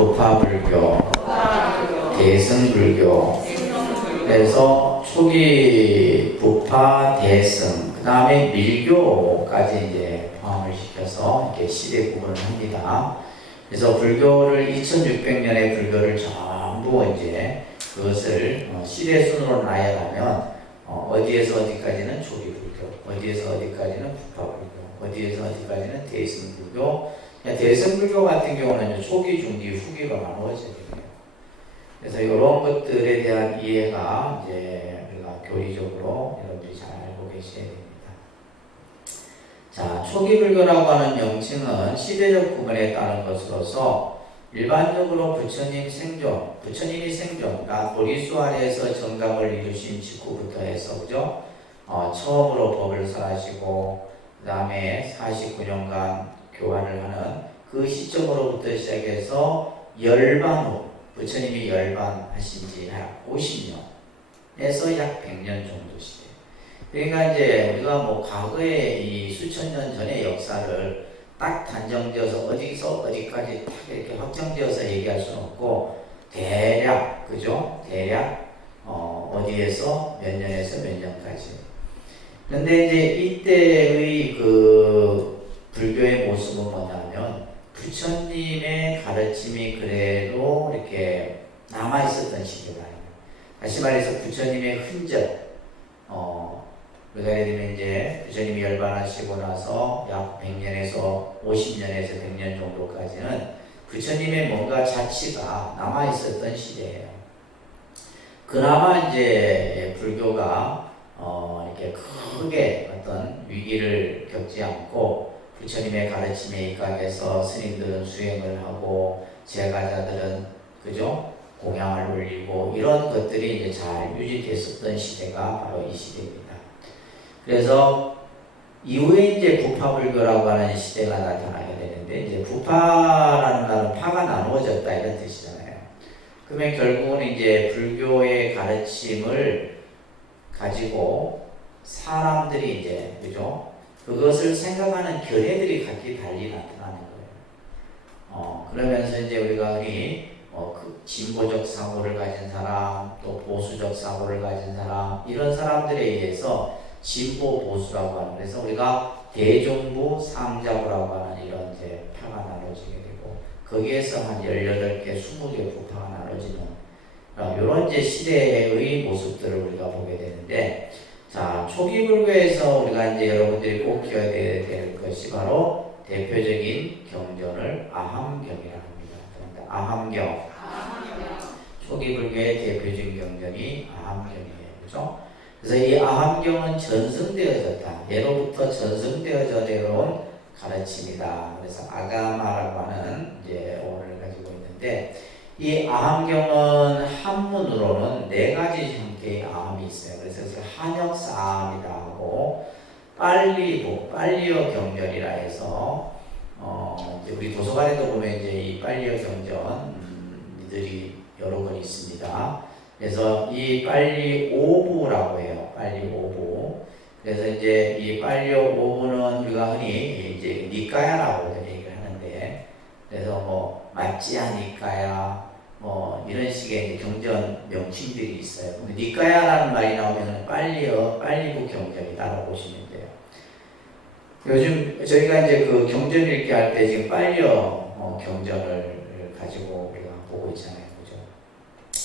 부파불교, 대승불교. 그래서 초기 부파, 대승, 그 다음에 밀교까지 이제 포함을 시켜서 이렇게 시대 구분을 합니다. 그래서 불교를 2600년의 불교를 전부 이제 그것을 시대 순으로 나열하면 어디에서 어디까지는 초기 불교, 어디에서 어디까지는 부파 불교, 어디에서 어디까지는 대승 불교. 대승 불교 같은 경우는 초기, 중기, 후기가 나누어져 있네요. 그래서 이런 것들에 대한 이해가 이제 우리가 교리적으로 여러분들이 잘 알고 계셔야 됩니다. 자, 초기 불교라고 하는 명칭은 시대적 구분에 따른 것으로서 일반적으로 부처님이 생존, 그러니까 보리수 아래에서 정각을 이루신 직후부터 해서 그죠? 처음으로 법을 설하시고 그 다음에 49년간 교화를 하는 그 시점으로부터 시작해서 열반 후 부처님이 열반하신 지 약 50년에서 약 100년 정도 시대. 그러니까 이제 우리가 뭐 과거에 이 수천 년 전의 역사를 딱 단정지어서 어디서 어디까지 딱 이렇게 확정지어서 얘기할 수는 없고 대략 그죠? 대략 어디에서 몇 년에서 몇 년까지. 그런데 이제 이때의 그 불교의 모습은 뭐냐면 부처님의 가르침이 그래도 이렇게 남아 있었던 시대다. 다시 말해서 부처님의 흔적. 우리가 예를 들면 이제 부처님이 열반하시고 나서 약 100년에서 50년에서 100년 정도까지는 부처님의 뭔가 자취가 남아 있었던 시대예요. 그나마 이제 불교가 이렇게 크게 어떤 위기를 겪지 않고 부처님의 가르침에 입각해서 스님들은 수행을 하고 제가자들은 그죠? 공양을 올리고 이런 것들이 이제 잘 유지됐었던 시대가 바로 이 시대입니다. 그래서 이후에 이제 부파불교라고 하는 시대가 나타나게 되는데 이제 부파라는 말은 파가 나누어졌다 이런 뜻이잖아요. 그러면 결국은 이제 불교의 가르침을 가지고 사람들이 이제 그죠? 그것을 생각하는 견해들이 각기 달리 나타나는 거예요. 그러면서 이제 우리가 흔히 그 진보적 사고를 가진 사람, 또 보수적 사고를 가진 사람, 이런 사람들에 의해서 진보 보수라고 하는, 그래서 우리가 대종부, 상자부라고 하는 이런 이제 파가 나눠지게 되고 거기에서 한 18개, 20개 부파가 나눠지는 이런 이제 시대의 모습들을 우리가 보게 되는데, 자, 초기 불교에서 우리가 이제 여러분들이 꼭 기억해야 될 것이 바로 대표적인 경전을 아함경이라고 합니다. 그러니까 아함경. 초기 불교의 대표적인 경전이 아함경이에요. 그렇죠? 그래서 이 아함경은 전승되어졌다. 예로부터 전승되어져 내려온 가르침이다. 그래서 아가마라고 하는 이제 어원을 가지고 있는데, 이 아함경은 한문으로는 4가지 형태의 아함이 있어요. 그래서 한역사함이다 하고, 빨리어 경전이라 해서 이제 우리 도서관에도 보면 이제 이 빨리어 경전들이 여러 권 있습니다. 그래서 이 빨리 오부라고 해요. 빨리 오부. 그래서 이제 이 빨리 오부는 우리가 흔히 이제 니까야라고 얘기를 하는데, 그래서 뭐 맞지야 니까야 뭐 이런 식의 경전 명칭들이 있어요. 근데 니까야라는 말이 나오면 빨리부 경전이다라고 보시면 돼요. 요즘 저희가 이제 그 경전 읽기 할 때 지금 빨리어 경전을 가지고 우리가 보고 있잖아요. 그죠?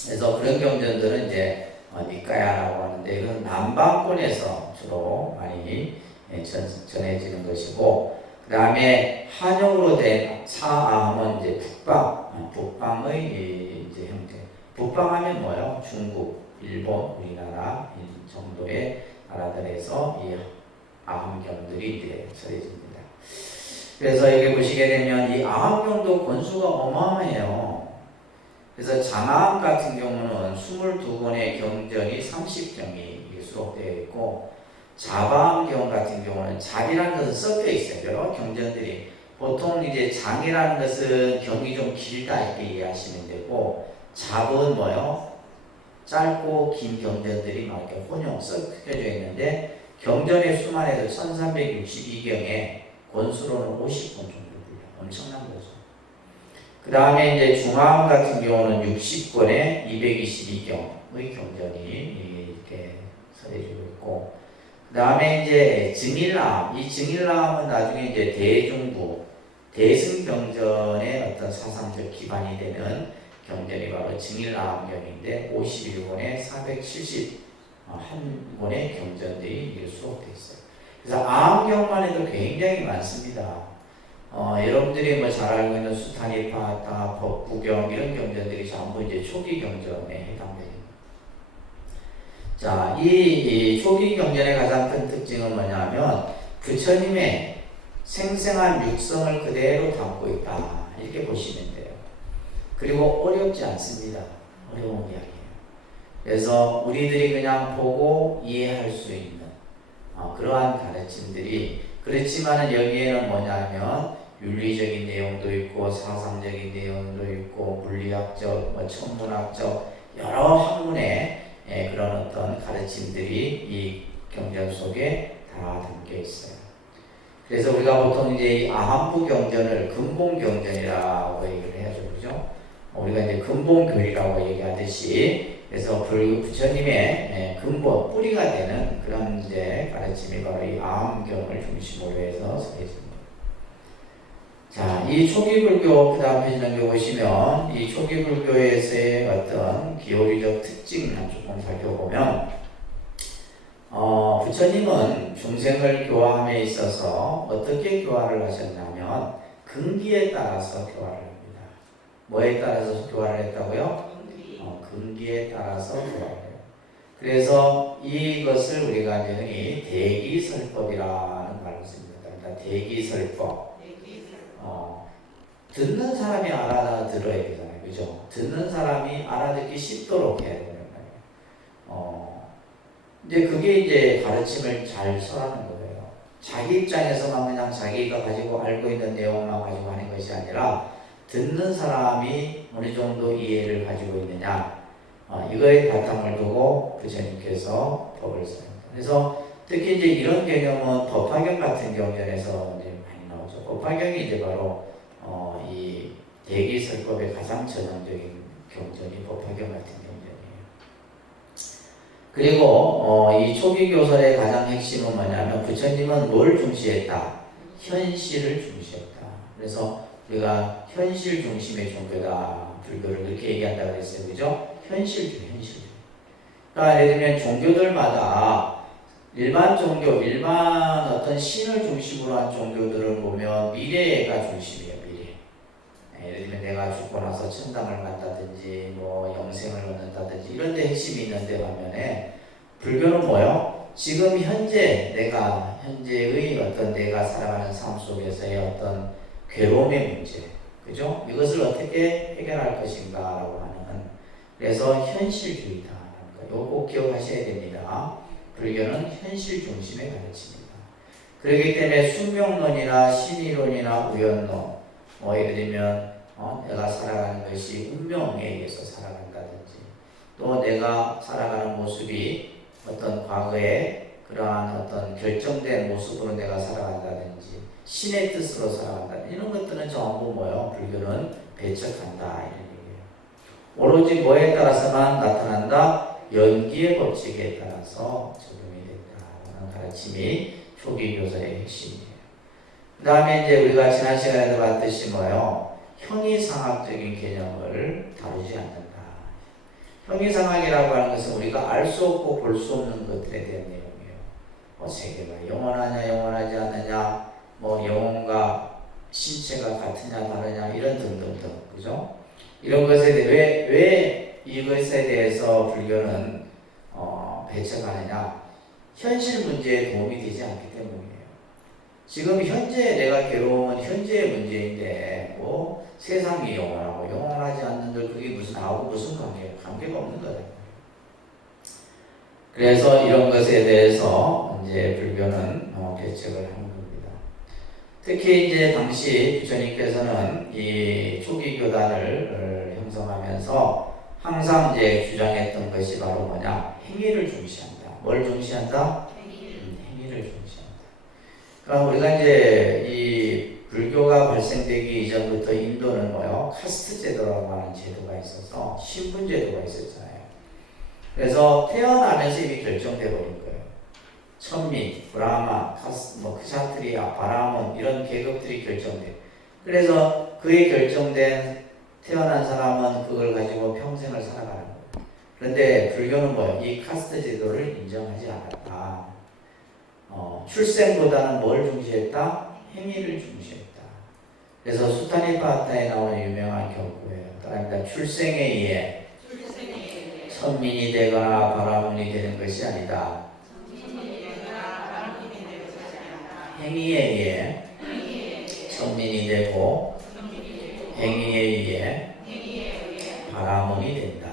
그래서 그런 경전들은 이제 니까야라고 하는데, 이건 남방권에서 주로 많이 전해지는 것이고, 그 다음에 한용으로 된 사아함은 이제 북방의 이제 형태. 북방하면 뭐예요? 중국, 일본, 우리나라 이 정도의 나라들에서 이 아함경들이 이제 전해집니다. 그래서 이게 보시게 되면 이 아함경도 권수가 어마어마해요. 그래서 장아함 같은 경우는 22권의 경전이 30경이 수록되어 있고, 자바함경 같은 경우는 잡이라는 것은 섞여 있어요. 여러 경전들이. 보통 이제 장이라는 것은 경이 좀 길다 이렇게 이해하시면 되고, 잡은 뭐요? 짧고 긴 경전들이 막 이렇게 혼용 섞여져 있는데, 경전의 수만 해도 1362경에 권수로는 50권 정도 불려요. 엄청난 거죠. 그 다음에 이제 중암 같은 경우는 60권에 222경의 경전이 이렇게 설해지고 있고, 그 다음에 이제 증일암, 이 증일암은 나중에 이제 대중부, 대승경전의 어떤 사상적 기반이 되는 경전이 바로 증일암경인데 51권에 471권의 경전들이 수록되어 있어요. 그래서 암경만 해도 굉장히 많습니다. 여러분들이 뭐 잘 알고 있는 수타니파타, 법부경 이런 경전들이 전부 이제 초기 경전에 해당됩니다. 자, 이 초기 경전의 가장 큰 특징은 뭐냐면 부처님의 생생한 육성을 그대로 담고 있다, 이렇게 보시면 돼요. 그리고 어렵지 않습니다. 어려운 이야기예요. 그래서 우리들이 그냥 보고 이해할 수 있는 그러한 가르침들이, 그렇지만 여기에는 뭐냐면 윤리적인 내용도 있고 사상적인 내용도 있고 물리학적, 천문학적 여러 학문의 그런 어떤 가르침들이 이 경전 속에 다 담겨 있어요. 그래서 우리가 보통 이제 이 아함부 경전을 근본 경전이라고 얘기를 해야죠, 그죠? 우리가 이제 근본교리라고 얘기하듯이, 그래서 부처님의 근본 뿌리가 되는 그런 이제 가르침이 바로 이 아함경을 중심으로 해서 설해집니다. 자, 이 초기 불교, 그 다음 페이지 넘겨보시면 이 초기 불교에서의 어떤 기호리적 특징을 조금 살펴보면, 부처님은 중생을 교화함에 있어서 어떻게 교화를 하셨냐면 근기에 따라서 교화를 합니다. 뭐에 따라서 교화를 했다고요? 근기에 따라서 교화를 해요. 그래서 이것을 우리가 흔히 대기설법이라는 말을 씁니다. 그러니까 대기설법. 듣는 사람이 알아들어야 되잖아요, 그죠? 듣는 사람이 알아듣기 쉽도록 해야 되는 거예요. 이제 그게 이제 가르침을 잘 설하는 거예요. 자기 입장에서만 그냥 자기가 가지고 알고 있는 내용만 가지고 하는 것이 아니라 듣는 사람이 어느 정도 이해를 가지고 있느냐, 이거에 바탕을 두고 부처님께서 법을 씁니다. 그래서 특히 이제 이런 개념은 법화경 같은 경전에서 이제 많이 나오죠. 법화경이 이제 바로 이 대기설법의 가장 전형적인 경전이 법화경 같은 경전이에요. 그리고 이 초기 교설의 가장 핵심은 뭐냐면 부처님은 뭘 중시했다? 현실을 중시했다. 그래서 우리가 현실 중심의 종교다, 불교를 그렇게 얘기한다고 그랬어요, 그죠? 현실주의. 그러니까 예를 들면 종교들마다 일반 종교, 일반 어떤 신을 중심으로 한 종교들을 보면 미래가 중심이에요, 미래. 예를 들면 내가 죽고 나서 천당을 간다든지, 뭐 영생을 얻는다든지 이런 데 핵심이 있는데 반면에 불교는 뭐요? 지금 현재의 어떤 내가 살아가는 삶 속에서의 어떤 괴로움의 문제, 그죠? 이것을 어떻게 해결할 것인가라고 하는, 그래서 현실주의다. 이거 꼭 기억하셔야 됩니다. 불교는 현실 중심의 가르침입니다. 그렇기 때문에 숙명론이나 신이론이나 우연론, 예를 들면 내가 살아가는 것이 운명에 의해서 살아간다든지, 또 내가 살아가는 모습이 어떤 과거에 그러한 어떤 결정된 모습으로 내가 살아간다든지, 신의 뜻으로 살아간다, 이런 것들은 전부 불교는 배척한다, 이런 얘기예요. 오로지 뭐에 따라서만 나타난다? 연기의 법칙에 따라서 적용이 된다는 가르침이 초기 교설의 핵심이에요. 그 다음에 이제 우리가 지난 시간에도 봤듯이 형이상학적인 개념을 다루지 않는다. 형이상학이라고 하는 것은 우리가 알 수 없고 볼 수 없는 것들에 대한 내용이에요. 세계가 영원하냐 영원하지 않느냐, 영혼과 신체가 같으냐 다르냐, 이런 등등등, 그죠? 이런 것에 대해 왜 이것에 대해서 불교는 배척하느냐? 현실 문제에 도움이 되지 않기 때문이에요. 지금 현재 내가 괴로움은 현재의 문제인데 세상이 영원하고 영원하지 않는들 그게 나하고 무슨 관계가 없는 거예요. 그래서 이런 것에 대해서 이제 불교는 배척을 하는 겁니다. 특히 이제 당시 부처님께서는 이 초기 교단을 형성하면서 항상 이제 주장했던 것이 바로 행위를 중시한다. 뭘 중시한다? 행위를 중시한다. 그럼 우리가 이제 이 불교가 발생되기 이전부터 인도는 뭐요? 카스트 제도라고 하는 제도가 있어서 신분 제도가 있었잖아요. 그래서 태어나면서 이미 결정돼 버린 거예요. 천민, 브라마, 크샤트리아, 바라몬 이런 계급들이 결정돼. 그래서 그에 결정된 태어난 사람은 그걸 가지고 평생을 살아가는 거예요. 그런데 불교는 뭐예요? 이 카스트 제도를 인정하지 않았다. 출생보다는 뭘 중시했다? 행위를 중시했다. 그래서 수타니파타에 나오는 유명한 경구예요. 따라합니다. 출생에 의해 천민이 되거나 바라문이 되는 것이 아니다. 행위에 의해 천민이 되고 행위에 의해 바라문이 된다.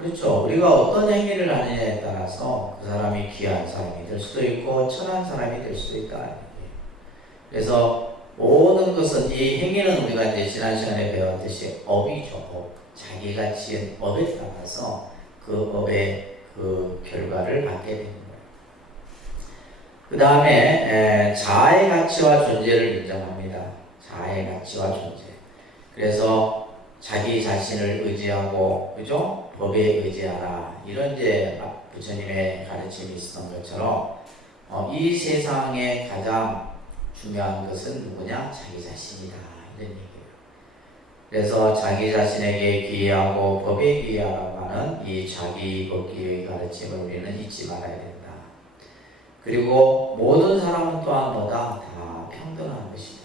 그렇죠. 우리가 어떤 행위를 하느냐에 따라서 그 사람이 귀한 사람이 될 수도 있고 천한 사람이 될 수도 있다. 그래서 모든 것은 이 행위는 우리가 이제 지난 시간에 배웠듯이 업이죠. 업. 자기가 지은 업에 따라서 그 업의 그 결과를 받게 되는 거예요. 그 다음에 자아의 가치와 존재를 인정합니다. 자아의 가치와 존재. 그래서 자기 자신을 의지하고, 그죠? 법에 의지하라. 이런 이제 부처님의 가르침이 있었던 것처럼, 이 세상에 가장 중요한 것은 누구냐? 자기 자신이다. 이런 얘기예요. 그래서 자기 자신에게 귀의하고 법에 귀의하라고 하는 이 자기 법기의 가르침을 우리는 잊지 말아야 된다. 그리고 모든 사람은 또한 뭐다? 다 평등한 것이다.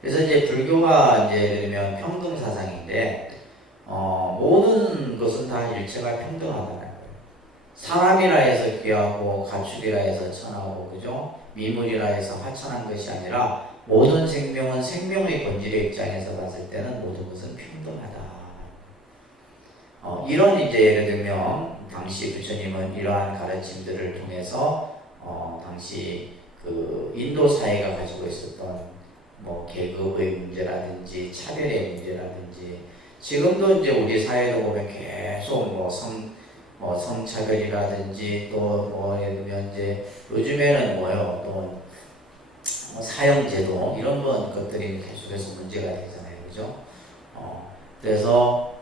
그래서 이제 불교가 이제 예를 들면 평등 사상인데, 모든 것은 다 일체가 평등하다는 거예요. 사람이라 해서 귀하고 가축이라 해서 천하고, 그죠? 미물이라 해서 하천한 것이 아니라 모든 생명은 생명의 본질의 입장에서 봤을 때는 모든 것은 평등하다. 이런 이제 예를 들면 당시 부처님은 이러한 가르침들을 통해서 당시 그 인도 사회가 가지고 있었던 뭐 계급의 문제라든지 차별의 문제라든지 지금도 이제 우리 사회도 보면 계속 성차별이라든지 또 뭐 예를 들면 이제 요즘에는 뭐요 또 사형제도 이런 것들이 계속해서 문제가 되잖아요, 그죠? 그래서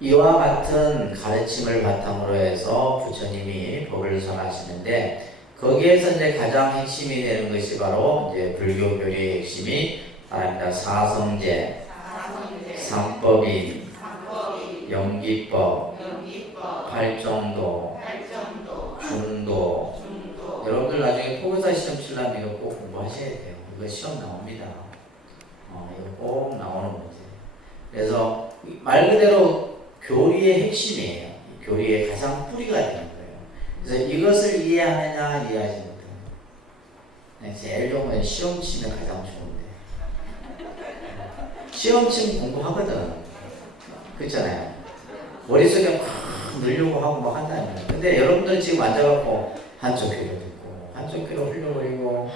이와 같은 가르침을 바탕으로 해서 부처님이 법을 전하시는데 거기에서 이제 가장 핵심이 되는 것이 바로 이제 불교 교리의 핵심이 말합니다. 사성제, 삼법인, 영기법, 팔정도, 중도. 여러분들 나중에 포교사 시험 치려면 이거 꼭 공부하셔야 돼요. 이거 시험 나옵니다. 이거 꼭 나오는 문제. 그래서 말 그대로 교리의 핵심이에요. 교리의 가장 뿌리가 되는 거예요. 그래서 이것을 이해하느냐 이해하지 못하느냐. 제일 좋은 건 시험 치면 가장 좋은데. 시험 치면 공부하거든. 그렇잖아요. 머릿속에 막 넣으려고 하고 막 한다는 거예요. 근데 여러분들은 지금 앉아갖고 한쪽 귀로 듣고 한쪽 귀로 흘려버리고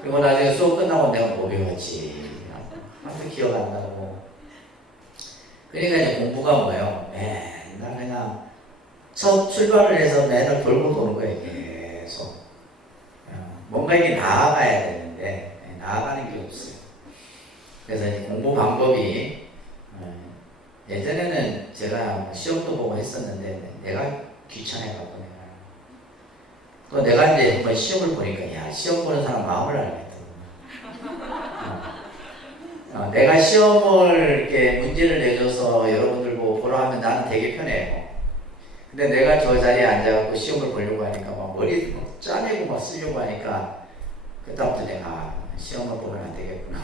그리고 나중에 수업 끝나고 내가 뭐 배웠지. 아무도 기억 안 나고. 그러니까 이제 공부가 뭐예요? 맨날 그냥 첫 출발을 해서 맨날 돌고 도는 거예요. 계속. 뭔가 이게 나아가야 되는데 나아가는 게 없어요. 그래서 이제 공부 방법이 예전에는 제가 시험도 보고 했었는데 내가 귀찮아갖고 내가 이제 한번 시험을 보니까 야 시험 보는 사람 마음을 알겠더구나. 내가 시험을 이렇게 문제를 내줘서 여러분들 보러 하면 나는 되게 편해요. 근데 내가 저 자리에 앉아갖고 시험을 보려고 하니까 막 머리 짜내고 막 쓰려고 하니까 그때부터 내가 시험을 보면 안 되겠구나.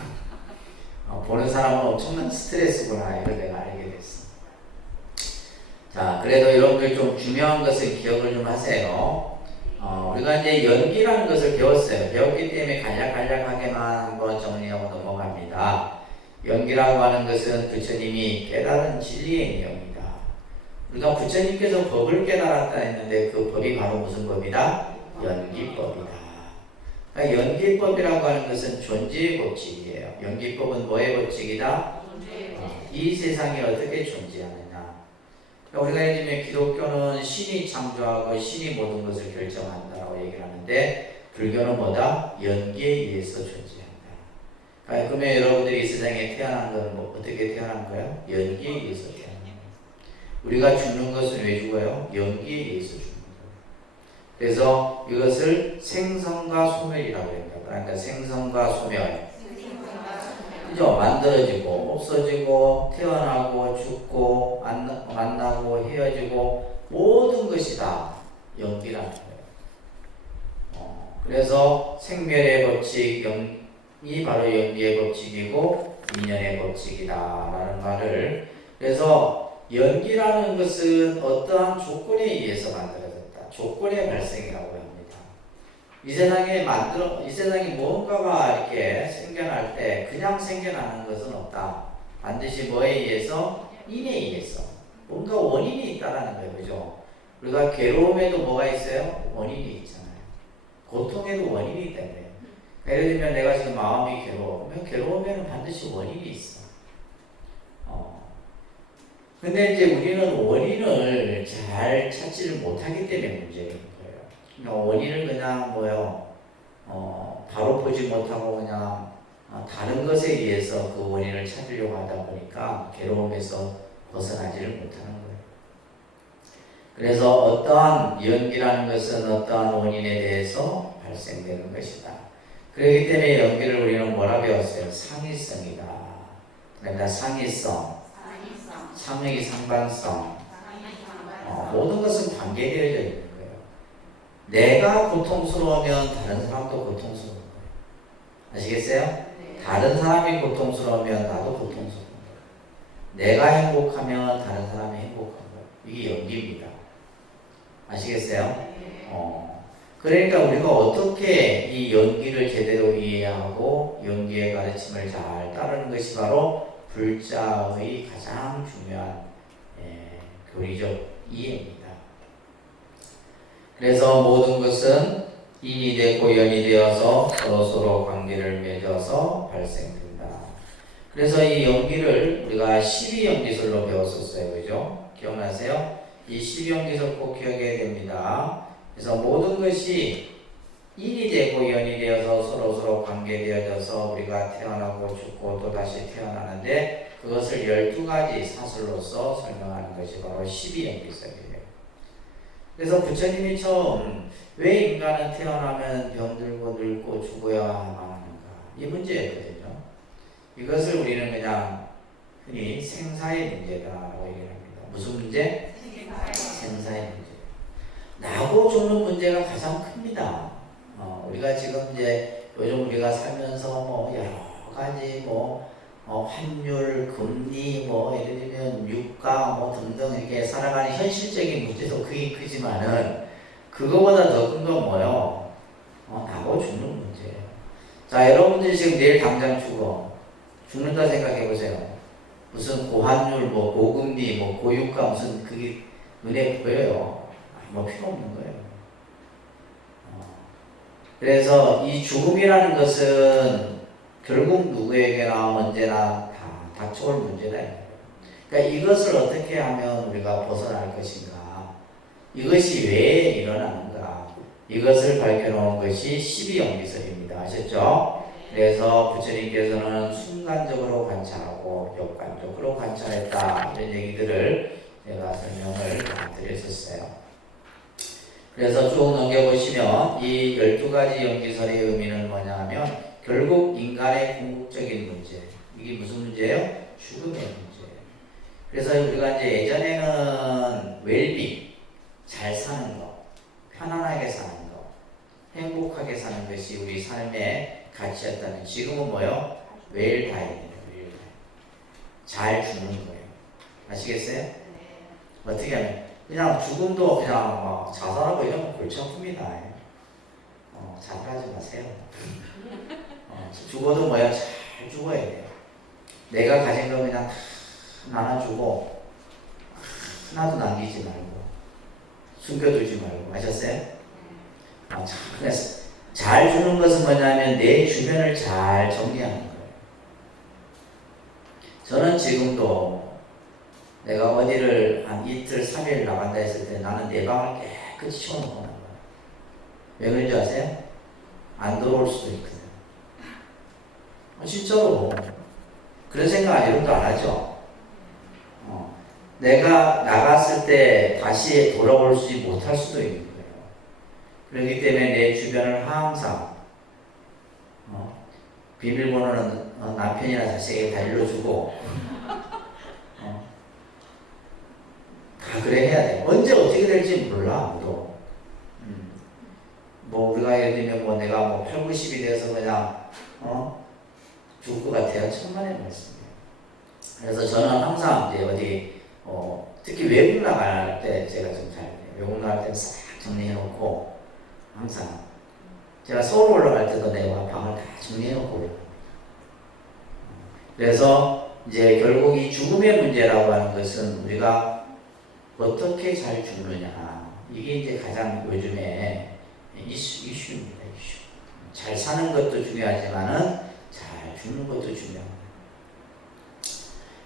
보는 사람은 엄청난 스트레스구나 이걸 내가 알게 됐어. 자, 그래도 여러분들 좀 중요한 것을 기억을 좀 하세요. 우리가 이제 연기라는 것을 배웠어요. 배웠기 때문에 간략간략하게만 한번 정리하고 넘어갑니다. 연기라고 하는 것은 부처님이 깨달은 진리의 내용이다. 우리가 부처님께서 법을 깨달았다 했는데 그 법이 바로 무슨 법이다? 연기법이다. 그러니까 연기법이라고 하는 것은 존재의 법칙이에요. 연기법은 뭐의 법칙이다? 이 세상이 어떻게 존재하느냐. 그러니까 우리가 예를 들면 기독교는 신이 창조하고 신이 모든 것을 결정한다라고 얘기를 하는데 불교는 뭐다? 연기에 의해서 존재한다. 그러면 여러분들이 이 세상에 태어난 건 뭐 어떻게 태어난 거예요? 연기에 의해서 태어난 거예요. 우리가 죽는 것은 왜 죽어요? 연기에 의해서 죽는 거예요. 그래서 이것을 생성과 소멸이라고 합니다. 그러니까 생성과 소멸. 그죠? 만들어지고 없어지고 태어나고 죽고 만나고 헤어지고 모든 것이 다 연기라는 거예요. 그래서 생멸의 법칙, 이 바로 연기의 법칙이고 인연의 법칙이다라는 말을. 그래서 연기라는 것은 어떠한 조건에 의해서 만들어졌다. 조건의 발생이라고 합니다. 이 세상에 무언가가 이렇게 생겨날 때 그냥 생겨나는 것은 없다. 반드시 뭐에 의해서? 인에 의해서. 뭔가 원인이 있다라는 거예요. 그죠? 우리가 괴로움에도 뭐가 있어요? 원인이 있잖아요. 고통에도 원인이 있다는 거예요. 예를 들면 내가 지금 마음이 괴로워. 그러면 괴로움에는 반드시 원인이 있어. 근데 이제 우리는 원인을 잘 찾지를 못하기 때문에 문제인 거예요. 그러니까 원인을 그냥 바로 보지 못하고 그냥 다른 것에 의해서 그 원인을 찾으려고 하다 보니까 괴로움에서 벗어나지를 못하는 거예요. 그래서 어떠한 연기라는 것은 어떠한 원인에 대해서 발생되는 것이다. 그렇기 때문에 연기를 우리는 뭐라 배웠어요? 상위성이다. 그러니까 상위성, 상위 상반성. 모든 것은 관계되어져 있는 거예요. 내가 고통스러우면 다른 사람도 고통스러운 거예요. 아시겠어요? 다른 사람이 고통스러우면 나도 고통스러운 거예요. 내가 행복하면 다른 사람이 행복한 거예요. 이게 연기입니다. 아시겠어요? 그러니까 우리가 어떻게 이 연기를 제대로 이해하고 연기의 가르침을 잘 따르는 것이 바로 불자의 가장 중요한 교리적 이해입니다. 그래서 모든 것은 인이 되고 연이 되어서 서로 관계를 맺어서 발생된다. 그래서 이 연기를 우리가 12연기설로 배웠었어요. 그죠? 기억나세요? 이 12연기설 꼭 기억해야 됩니다. 그래서 모든 것이 인이 되고 연이 되어서 서로 관계되어져서 우리가 태어나고 죽고 또 다시 태어나는데 그것을 12가지 사설로서 설명하는 것이 바로 12연기설이에요. 그래서 부처님이 처음 왜 인간은 태어나면 병들고 늙고 죽어야 하는가 이 문제였거든요. 이것을 우리는 그냥 흔히 생사의 문제다라고 얘기합니다. 무슨 문제? 생사의 문제. 나고 죽는 문제가 가장 큽니다. 우리가 지금 이제 요즘 우리가 살면서 여러 가지 환율, 금리, 예를 들면 유가 등등 이렇게 살아가는 현실적인 문제도 크긴 크지만은 그거보다 더 큰 건 뭐예요? 나고 죽는 문제예요. 자, 여러분들이 지금 내일 당장 죽는다 생각해 보세요. 무슨 고환율, 고금리, 고유가 무슨 그게 눈에 보여요. 필요 없는 거예요. 그래서 이 죽음이라는 것은 결국 누구에게나 언제나 다 닥쳐올 문제다. 그러니까 이것을 어떻게 하면 우리가 벗어날 것인가? 이것이 왜 일어나는가? 이것을 밝혀놓은 것이 12연기설입니다. 아셨죠? 그래서 부처님께서는 순간적으로 관찰하고 역관적으로 관찰했다. 이런 얘기들을 제가 설명을 드렸었어요. 그래서 쭉 넘겨보시면 이 12가지 연기설의 의미는 뭐냐 하면 결국 인간의 궁극적인 문제. 이게 무슨 문제예요? 죽음의 문제예요. 그래서 우리가 이제 예전에는 웰빙, 잘 사는 것, 편안하게 사는 것, 행복하게 사는 것이 우리 삶의 가치였다면 지금은 뭐예요? 웰다잉이에요. 잘 죽는 거예요. 아시겠어요? 어떻게 하면 그냥 죽음도 그냥 자살하고 이런 거 골치 아픕니다. 자살하지 마세요. 죽어도 잘 죽어야 돼요. 내가 가진 거 그냥 다 나눠주고 하나도 남기지 말고 숨겨두지 말고. 아셨어요? 그래서 잘 주는 것은 뭐냐면 내 주변을 잘 정리하는 거예요. 저는 지금도 내가 어디를 한 이틀, 3일 나간다 했을 때 나는 내 방을 깨끗이 치워놓고 나가요. 왜 그런지 아세요? 안 들어올 수도 있거든. 진짜로 그런 생각 여러분도 안 하죠? 내가 나갔을 때 다시 돌아올 수 못할 수도 있는 거예요. 그렇기 때문에 내 주변을 항상 비밀번호는 남편이나 자식에게 다 일러주고 다 그래 해야 돼. 언제 어떻게 될지 몰라 아무도. 뭐 우리가 예를 들면 뭐 내가 뭐 8, 90이 돼서 그냥 죽을 것 같아요. 천만의 말씀이에요. 그래서 저는 항상 이제 어디 특히 외국 나갈 때 제가 좀 잘 돼요. 외국 나갈 때는 싹 정리해놓고 항상 제가 서울 올라갈 때도 내 방을 다 정리해놓고 올라가요. 그래서 이제 결국 이 죽음의 문제라고 하는 것은 우리가 어떻게 잘 죽느냐, 이게 이제 가장 요즘에 이슈입니다. 이슈. 잘 사는 것도 중요하지만은 잘 죽는 것도 중요합니다.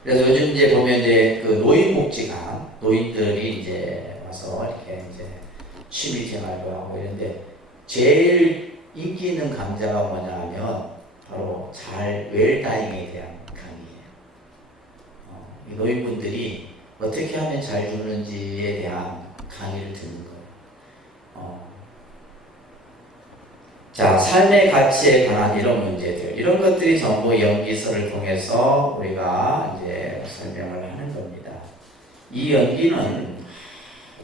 그래서 요즘 이제 보면 이제 그 노인복지관 노인들이 이제 와서 이렇게 이제 취미생활도 하고 이런데 제일 인기 있는 강좌가 뭐냐면 바로 잘 웰다잉에 대한 강의예요. 이 노인분들이 어떻게 하면 잘 죽는지에 대한 강의를 듣는 거예요. 자, 삶의 가치에 관한 이런 문제들, 이런 것들이 전부 연기서를 통해서 우리가 이제 설명을 하는 겁니다. 이 연기는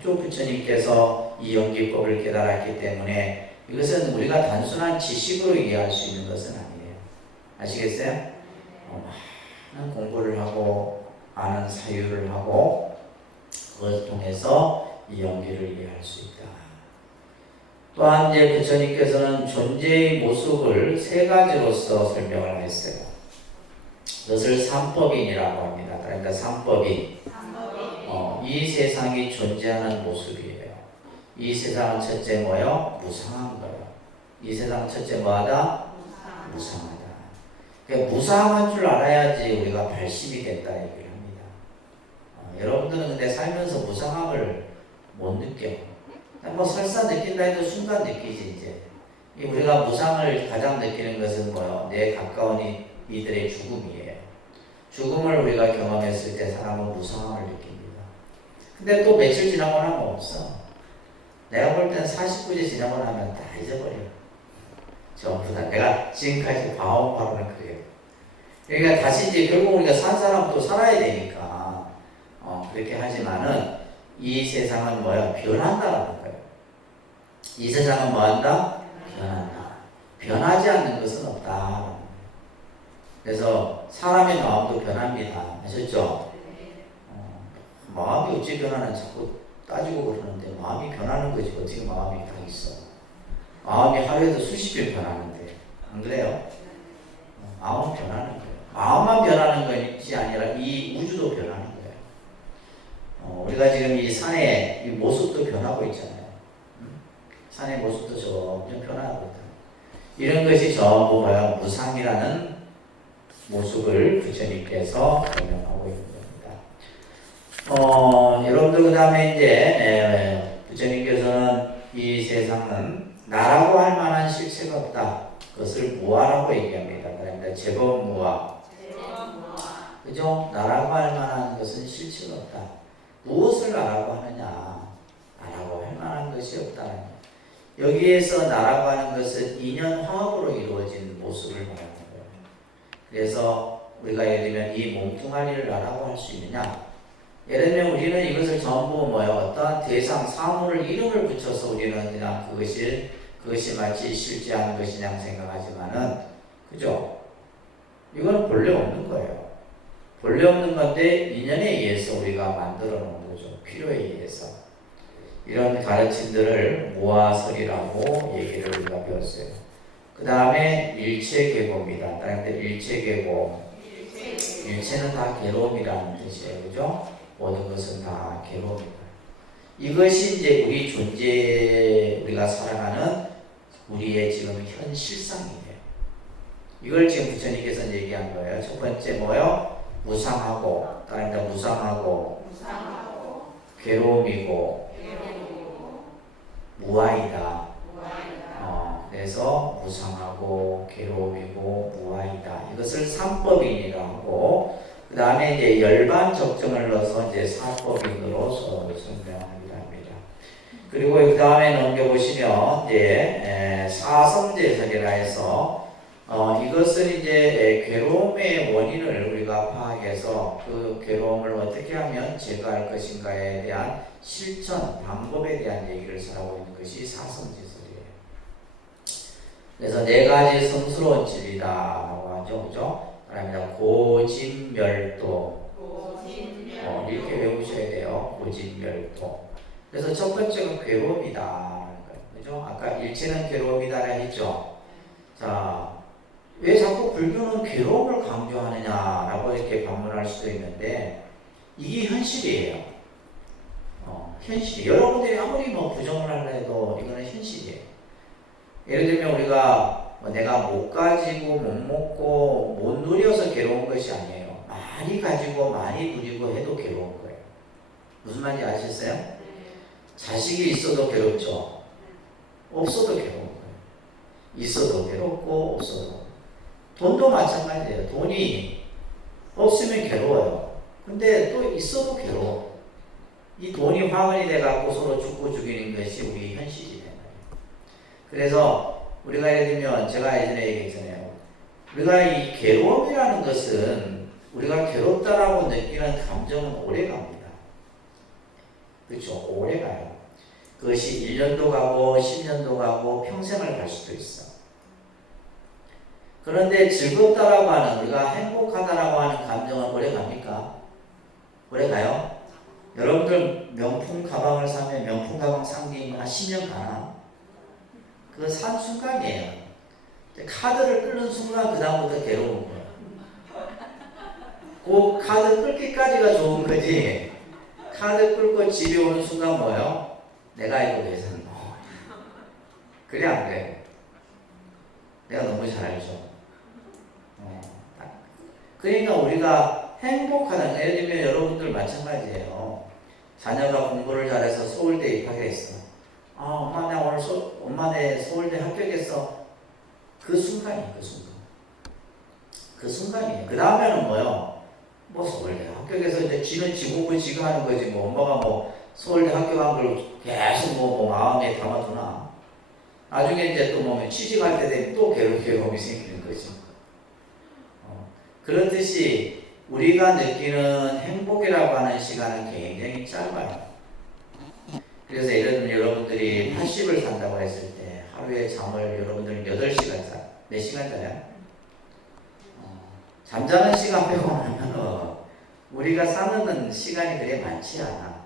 조 부처님께서 이 연기법을 깨달았기 때문에 이것은 우리가 단순한 지식으로 이해할 수 있는 것은 아니에요. 아시겠어요? 많은 공부를 하고 아는 사유를 하고 그것을 통해서 이 연기를 이해할 수 있다. 또한 이제 부처님께서는 존재의 모습을 세 가지로서 설명을 했어요. 그것을 삼법인이라고 합니다. 그러니까 삼법인. 이 세상이 존재하는 모습이에요. 이 세상은 첫째 뭐요? 무상한 거예요. 이 세상은 첫째 뭐하다? 무상하다. 그러니까 무상한 줄 알아야지 우리가 발심이 된다 얘기를 합니다. 여러분들은 근데 살면서 무상함을 못 느껴요. 뭐 설사 느낀다 해도 순간 느끼지 이제. 우리가 무상을 가장 느끼는 것은 뭐요? 내 가까운 이들의 죽음이에요. 죽음을 우리가 경험했을 때 사람은 무상함을 느낍니다. 근데 또 며칠 지나고 나면 없어. 내가 볼 때는 49일 지나고 나면 다 잊어버려. 전부 다. 내가 지금까지 봐온 바로는 그래요. 그러니까 다시 이제 결국 우리가 산 사람도 살아야 되니까 그렇게 하지만은 이 세상은 뭐야? 변한다라는 거예요. 이 세상은 뭐한다? 변한다. 변하지 않는 것은 없다. 그래서 사람의 마음도 변합니다. 아셨죠? 마음이 어찌 변하는지 자꾸 따지고 그러는데 마음이 변하는 거지 어떻게 마음이 다 있어. 마음이 하루에도 수십 번 변하는데 안 그래요? 마음은 변하는 거예요. 마음만 변하는 것이 아니라 이 우주도 변하는 거예요. 우리가 지금 이 산의 이 모습도 변하고 있잖아요. 산의 모습도 점점 변하고 있다. 이런 것이 전부 뭐야? 무상이라는 모습을 부처님께서 설명하고 있는 겁니다. 여러분들 그 다음에 이제 부처님께서는 이 세상은 나라고 할 만한 실체가 없다. 그것을 무아라고 얘기합니다. 그러니까 제법 무아. 그죠? 나라고 할 만한 것은 실체가 없다. 무엇을 나라고 하느냐? 나라고 할 만한 것이 없다. 여기에서 나라고 하는 것은 인연화합으로 이루어진 모습을 말하는 거예요. 그래서 우리가 예를 들면 이 몸뚱아리를 나라고 할 수 있느냐? 예를 들면 우리는 이것을 전부 어떠한 대상, 사물을 이름을 붙여서 우리는 그냥 그것이 마치 실제하는 것이냐 생각하지만은, 그죠? 이건 본래 없는 거예요. 본래 없는 건데 인연에 의해서 우리가 만들어 놓은 거죠. 필요에 의해서. 이런 가르침들을 모아설이라고 얘기를 우리가 배웠어요. 그 다음에 일체계고입니다. 그러니까 일체계고. 일체는 다 괴로움이라는 뜻이에요. 그죠? 모든 것은 다 괴로움이다. 이것이 이제 우리 존재, 우리가 살아가는 우리의 지금 현실상이에요. 이걸 지금 부처님께서 얘기한 거예요. 첫 번째 뭐요? 무상하고, 그러니까 무상하고, 괴로움이고, 무아이다. 그래서 무상하고 괴로움이고 무아이다. 이것을 삼법인이라고 하고, 그 다음에 이제 열반 적정을 넣어서 이제 사법인으로 설명합니다. 그리고 그 다음에 넘겨보시면 이제 사성제설이라 해서 이것은 이제 괴로움의 원인을 우리가 파악해서 그 괴로움을 어떻게 하면 제거할 것인가에 대한 실천 방법에 대한 얘기를 하고 있는 것이 사성제설이에요. 그래서 네 가지 성스러운 진리다라고 하죠, 그죠? 그럽니다. 고진멸도. 이렇게 외우셔야 돼요. 고진멸도. 그래서 첫 번째가 괴로움이다. 그죠? 아까 일체는 괴로움이다라 했죠. 자, 왜 자꾸 불교는 괴로움을 강조하느냐라고 이렇게 반문할 수도 있는데, 이게 현실이에요. 현실이. 여러분들이 아무리 뭐 부정을 하려 해도 이거는 현실이에요. 예를 들면 우리가 내가 못 가지고 못 먹고 못 누려서 괴로운 것이 아니에요. 많이 가지고 많이 누리고 해도 괴로운 거예요. 무슨 말인지 아시겠어요? 자식이 있어도 괴롭죠. 없어도 괴로운 거예요. 있어도 괴롭고 없어도. 돈도 마찬가지예요. 돈이 없으면 괴로워요. 근데 또 있어도 괴로워. 이 돈이 화근이 돼갖고 서로 죽고 죽이는 것이 우리 현실이 되는 거예요. 그래서 우리가 예를 들면 제가 예전에 얘기했잖아요. 우리가 이 괴로움이라는 것은 우리가 괴롭다라고 느끼는 감정은 오래 갑니다. 그렇죠. 오래 가요. 그것이 1년도 가고 10년도 가고 평생을 갈 수도 있어. 그런데 즐겁다라고 하는, 우리가 행복하다라고 하는 감정은 오래 갑니까? 오래 가요? 여러분들 명품 가방을 사면 명품 가방 산 게 한 10년 가나? 그거 산 순간이에요. 카드를 끊는 순간 그 다음부터 괴로운 거예요. 그 카드 끊기까지가 좋은 거지. 카드 끌고 집에 오는 순간 뭐예요? 내가 이거 왜 샀노? 그래 안 그래? 내가 너무 잘 알죠. 그러니까 우리가 행복하다는, 예를 들면 여러분들 마찬가지예요. 자녀가 공부를 잘해서 서울대 입학했어. 엄마 나 오늘 엄마 내 서울대 합격했어. 그 순간이에요. 그 순간이에요. 그 다음에는 뭐요? 뭐 서울대 합격해서 이제 지는 지공부 지가 하는 거지, 뭐 엄마가 뭐 서울대 합격한 걸 계속 뭐 마음에 담아두나. 나중에 이제 또 뭐 취직할 때 되면 또 괴로움이 생기는 거지. 그렇듯이 우리가 느끼는 행복이라고 하는 시간은 굉장히 짧아요. 그래서 예를 들면 여러분들이 80을 산다고 했을 때 하루에 잠을 여러분들 8시간 자. 몇 시간 자요? 잠자는 시간 빼고 나면 우리가 사는 시간이 그렇게 많지 않아.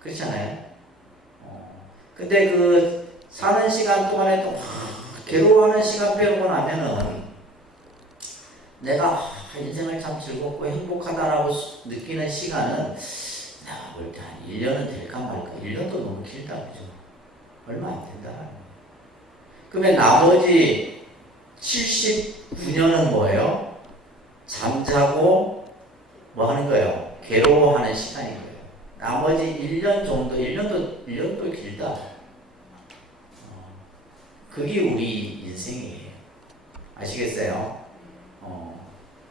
그렇잖아요? 근데 그 사는 시간 동안에 또 괴로워하는 시간 빼고 나면은 내가 인생을 참 즐겁고 행복하다라고 느끼는 시간은 내가 볼 때 한 1년은 될까 말까. 1년도 너무 길다, 그죠? 얼마 안 된다. 그러면 나머지 79년은 뭐예요? 잠자고 뭐 하는 거예요? 괴로워하는 시간인 거예요. 나머지 1년 정도, 1년도 길다. 그게 우리 인생이에요. 아시겠어요?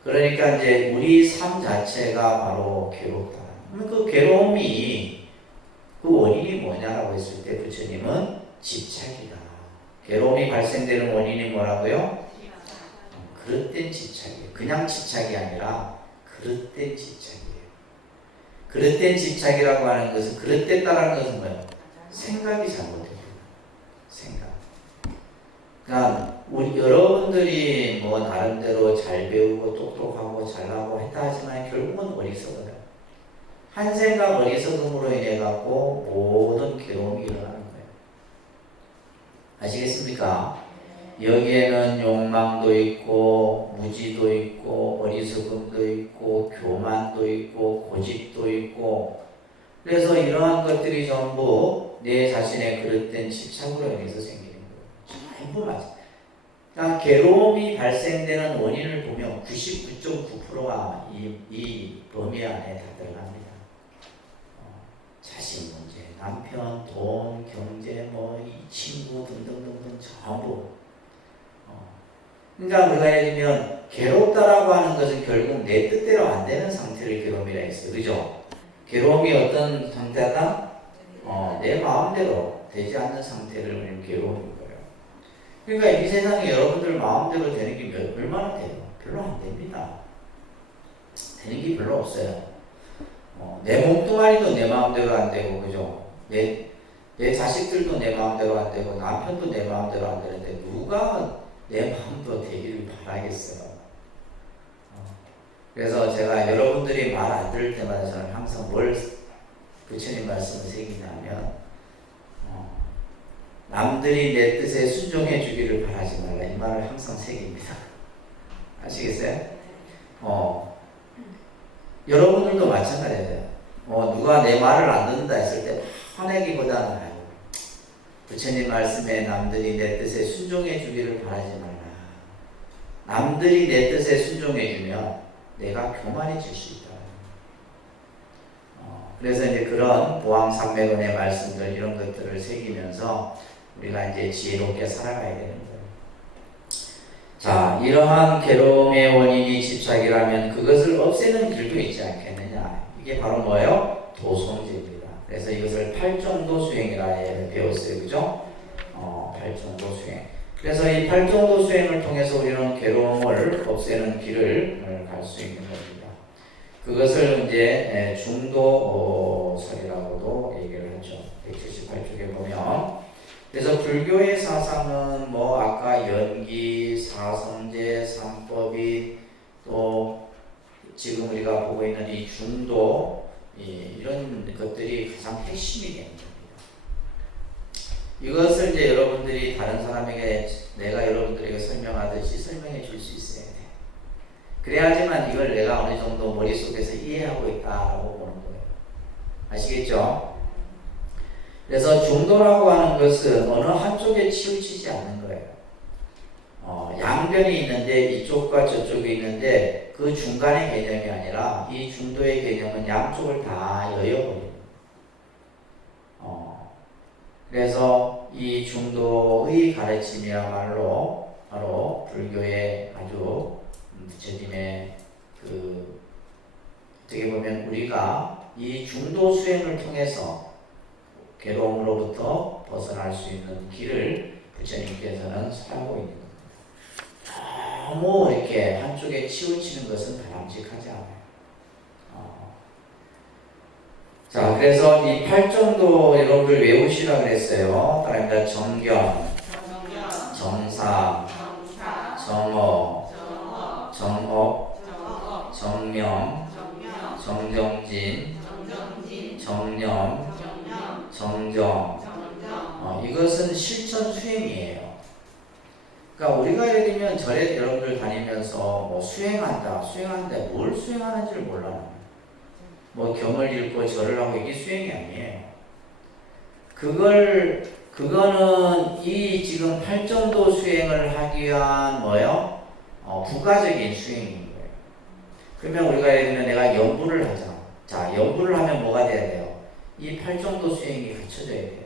그러니까 이제 우리 삶 자체가 바로 괴롭다. 그 괴로움이 그 원인이 뭐냐라고 했을 때 부처님은 집착이다. 괴로움이 발생되는 원인이 뭐라고요? 그릇된 집착이에요. 그냥 집착이 아니라 그릇된 집착이에요. 그릇된 집착이라고 하는 것은, 그릇됐다라는 것은 뭐예요? 생각이 잘못돼요. 생각. 그러니까 우리 여러분들이 뭐 나름대로 잘 배우고 똑똑하고 잘나고 했다 하지만 결국은 어리석어요. 한 생각 어리석음으로 인해 갖고 모든 괴로움이 일어나는 거예요. 아시겠습니까? 여기에는 욕망도 있고 무지도 있고 어리석음도 있고 교만도 있고 고집도 있고, 그래서 이러한 것들이 전부 내 자신의 그릇된 집착으로 인해서 생기는 거예요. 전부 맞아요. 그러니까 괴로움이 발생되는 원인을 보면 99.9%가 이 범위 안에 다 들어갑니다. 자식 문제, 남편, 돈, 경제, 뭐 이 친구 등등등등 전부. 그러니까 우리가 예를 들면 괴롭다라고 하는 것은 결국 내 뜻대로 안 되는 상태를 괴로움이라 했어요. 그죠? 괴로움이 어떤 상태다? 내 마음대로 되지 않는 상태를 우리는 괴로움인 거예요. 그러니까 이 세상에 여러분들 마음대로 되는 게 얼마나 돼요? 별로 안 됩니다. 되는 게 별로 없어요. 내 몸뚱아리도 내 마음대로 안 되고, 그죠? 내 자식들도 내 마음대로 안 되고, 남편도 내 마음대로 안 되는데, 누가 내 마음대로 되기를 바라겠어요. 그래서 제가 여러분들이 말 안 들을 때마다 저는 항상 뭘 부처님 말씀을 새기냐면, 남들이 내 뜻에 순종해 주기를 바라지 말라. 이 말을 항상 새깁니다. 아시겠어요? 여러분들도 마찬가지예요. 누가 내 말을 안 듣는다 했을 때 화내기보다는 부처님 말씀에 남들이 내 뜻에 순종해 주기를 바라지 말라. 남들이 내 뜻에 순종해 주면 내가 교만해질 수 있다. 그래서 이제 그런 보왕산매론의 말씀들 이런 것들을 새기면서 우리가 이제 지혜롭게 살아가야 되는 거예요. 자, 이러한 괴로움의 원인이 집착이라면 그것을 없애는 길도 있지 않겠느냐. 이게 바로 뭐예요? 도성제입니다. 그래서 이것을 팔정도 수행이라 배웠어요. 그죠? 팔정도 수행. 그래서 이 팔정도 수행을 통해서 우리는 괴로움을 없애는 길을 갈 수 있는 겁니다. 그것을 이제 중도설이라고도 얘기를 하죠. 178쪽에 보면. 그래서 불교의 사상은 뭐 아까 연기, 사성제, 삼법이 또 지금 우리가 보고 있는 이 중도 이런 것들이 가장 핵심이 되는 겁니다. 이것을 이제 여러분들이 다른 사람에게 내가 여러분들에게 설명하듯이 설명해 줄 수 있어야 돼. 그래야지만 이걸 내가 어느 정도 머릿속에서 이해하고 있다라고 보는 거예요. 아시겠죠? 그래서 중도라고 하는 것은 어느 한쪽에 치우치지 않는 거예요. 양변이 있는데 이쪽과 저쪽이 있는데 그 중간의 개념이 아니라 이 중도의 개념은 양쪽을 다 여여버립니다. 그래서 이 중도의 가르침이야말로 바로 불교의 아주 부처님의 어떻게 보면 우리가 이 중도 수행을 통해서 괴로움으로부터 벗어날 수 있는 길을 부처님께서는 살고 있는 겁니다. 너무 이렇게 한쪽에 치우치는 것은 바람직하지 않아요. 자, 그래서 이 팔정도 여러분들 외우시라 그랬어요. 따라합니다. 정견, 정사, 정어, 정업, 정명, 정정진, 정념, 정정. 이것은 실천 수행이에요. 그러니까 우리가 예를 들면 절에 여러분들 다니면서 뭐 수행한다. 뭘 수행하는지를 몰라요. 뭐 경을 읽고 절을 하고 이게 수행이 아니에요. 그거는 이 지금 팔정도 수행을 하기 위한 뭐요? 부가적인 수행인 거예요. 그러면 우리가 예를 들면 내가 연부를 하자. 자, 연부를 하면 뭐가 돼야 돼요? 이 팔정도 수행이 갖춰져야 돼요.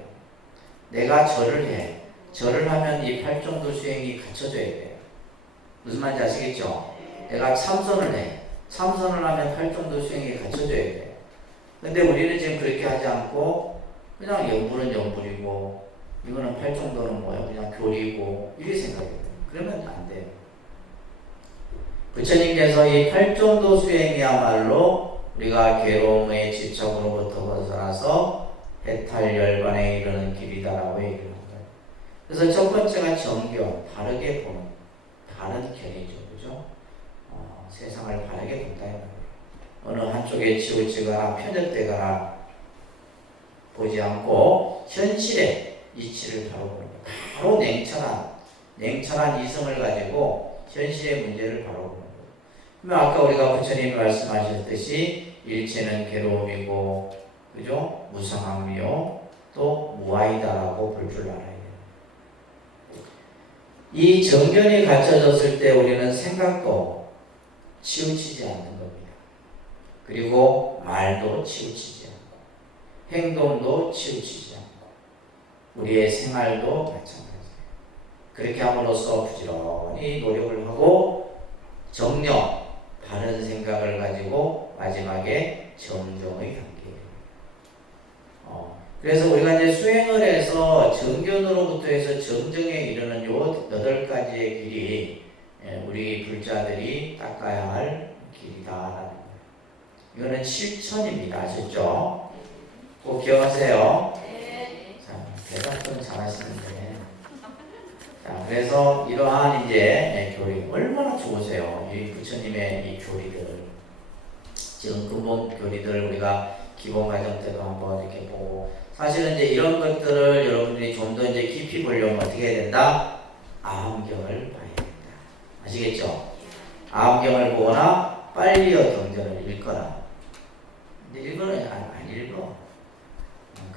내가 절을 해. 절을 하면 이 팔정도 수행이 갖춰져야 돼요. 무슨 말인지 아시겠죠? 내가 참선을 해. 참선을 하면 팔정도 수행이 갖춰져야 돼요. 근데 우리는 지금 그렇게 하지 않고 그냥 연불은 연불이고 이거는 팔정도는 뭐야? 그냥 교리고 이렇게 생각해요. 그러면 안 돼요. 부처님께서 이 팔정도 수행이야말로 우리가 괴로움의 집착으로부터 벗어나서 해탈열반에 이르는 길이다라고 얘기를 합니다. 그래서 첫 번째가 정견, 바르게 보는, 바른 견이죠. 그죠? 세상을 바르게 본다. 어느 한쪽에 치우치거나 편협되거나 보지 않고 현실의 이치를 바로 보는 거예요. 바로 냉철한 이성을 가지고 현실의 문제를 바로 보는 거예요. 그러면 아까 우리가 부처님이 말씀하셨듯이 일체는 괴로움이고, 그죠? 무상함이요, 또 무아이다라고 볼 줄 알아야 돼요. 이 정견이 갖춰졌을 때 우리는 생각도 치우치지 않는 겁니다. 그리고 말도 치우치지 않고 행동도 치우치지 않고 우리의 생활도 마찬가지예요. 그렇게 함으로써 부지런히 노력을 하고 정령 바른 생각을 가지고 마지막에 정정의 단계예요. 그래서 우리가 이제 수행을 해서 정견으로부터 해서 정정에 이르는 요 8가지의 길이 우리 불자들이 닦아야 할 길이다라는 거예요. 이거는 실천입니다. 아셨죠? 꼭 기억하세요. 자, 대답 좀 잘하시는데. 자, 그래서 이러한 이제 교리 얼마나 좋으세요. 이 부처님의 이 교리들. 지금 근본 교리들 우리가 기본 과정 때도 한번 이렇게 보고 사실은 이제 이런 것들을 여러분들이 좀 더 이제 깊이 보려면 어떻게 해야 된다? 아함경을 봐야 된다. 아시겠죠? 아함경을 보거나 빨리어 경전을 읽거나. 근데 읽어는 안 읽어.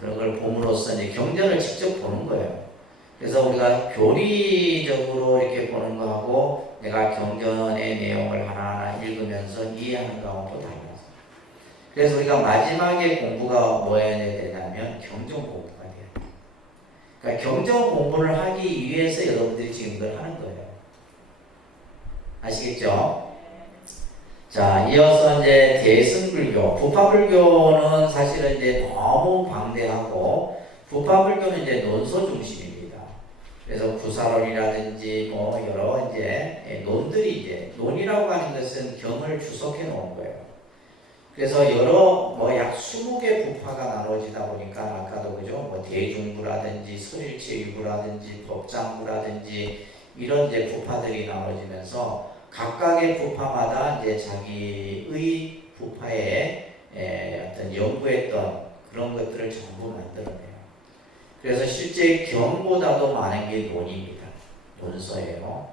그런 걸 봄으로써 이제 경전을 직접 보는 거예요. 그래서 우리가 교리적으로 이렇게 보는 거하고 내가 경전의 내용을 하나하나 읽으면서 이해하는 거하고 또 달라요. 그래서 우리가 마지막에 공부가 뭐해야 되냐면 경전 공부가 돼요. 그러니까 경전 공부를 하기 위해서 여러분들이 지금 이걸 하는 거예요. 아시겠죠? 자, 이어서 이제 대승불교, 부파불교는 사실은 이제 너무 방대하고 부파불교는 이제 논소 중심입니다. 그래서 구사론이라든지 뭐 여러 이제 논들이 이제 논이라고 하는 것은 경을 주석해 놓은 거예요. 그래서 여러 뭐 약 20개 부파가 나눠지다 보니까 아까도 그죠? 뭐 대중부라든지 설일체유부라든지 법장부라든지 이런 이제 부파들이 나눠지면서 각각의 부파마다 이제 자기의 부파에 어떤 연구했던 그런 것들을 전부 만들어내요. 그래서 실제 경보다도 많은 게 논입니다. 논서예요.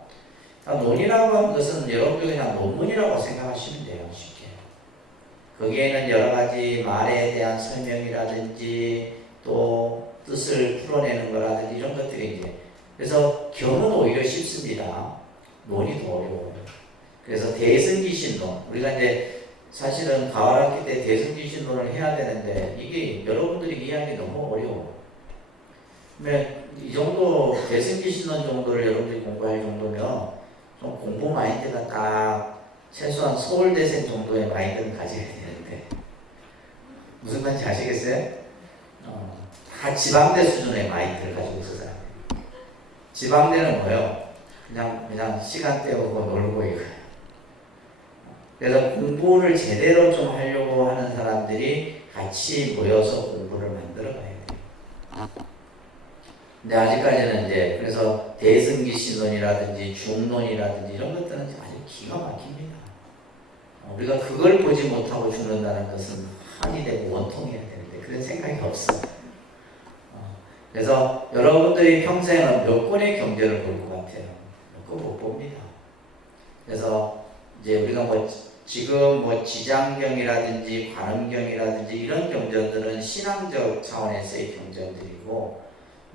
그러니까 논이라고 하는 것은 여러분들 그냥 논문이라고 생각하시면 돼요. 쉽게. 거기에는 여러 가지 말에 대한 설명이라든지 또 뜻을 풀어내는 거라든지 이런 것들이 이제 그래서 경은 오히려 쉽습니다. 논이 더 어려워요. 그래서 대승기신론 우리가 이제 사실은 가을학기 때 대승기신론을 해야 되는데 이게 여러분들이 이해하기 너무 어려워요. 그러면 이 정도 대승기신론 정도를 여러분들이 공부할 정도면 좀 공부 마인드가 딱 최소한 서울대생 정도의 마인드는 가져야 되는데 무슨 말인지 아시겠어요? 다 지방대 수준의 마인드를 가지고 있어요. 지방대는 뭐예요? 그냥 시간 때우고 놀고 이거예요. 그래서 공부를 제대로 좀 하려고 하는 사람들이 같이 모여서 공부를 만들어 가야 돼요. 근데 아직까지는 이제 그래서 대승기신론이라든지 중론이라든지 이런 것들은 아주 기가 막힙니다. 우리가 그걸 보지 못하고 죽는다는 것은 한이 되고 원통해야 되는데 그런 생각이 없어. 그래서 여러분들이 평생은 몇 권의 경제를 볼 것 같아요. 몇 권 못 봅니다. 그래서 이제 우리가 뭐 지금 뭐 지장경이라든지 관음경이라든지 이런 경전들은 신앙적 차원에서의 경전들이고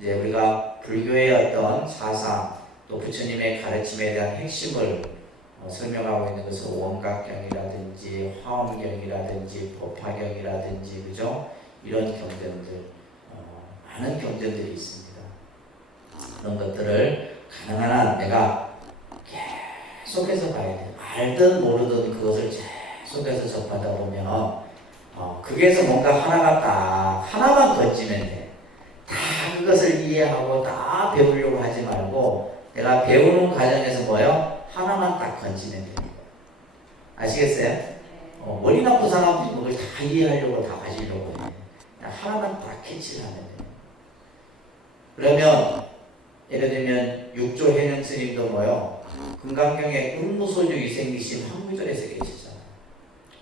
이제 우리가 불교의 어떤 사상 또 부처님의 가르침에 대한 핵심을 설명하고 있는 것은 원각경이라든지 화엄경이라든지 법화경이라든지 그죠? 이런 경전들 많은 경전들이 있습니다. 그런 것들을 가능한 한 내가 계속해서 봐야 돼요. 알든 모르든 그것을 계속해서 접하다 보면 그게서 뭔가 하나가 딱 하나만 건지면 돼. 다 그것을 이해하고 다 배우려고 하지 말고 내가 배우는 과정에서 뭐요? 하나만 딱 건지면 돼요. 아시겠어요? 머리 나쁜 사람들이 그걸 다 이해하려고 다 가지려고 해. 하나만 딱 캐치를 하면 돼요. 그러면 예를 들면 육조 해능 스님도 뭐요? 금강경에 음무소주 이생기심 한 구절에서 계시잖아요.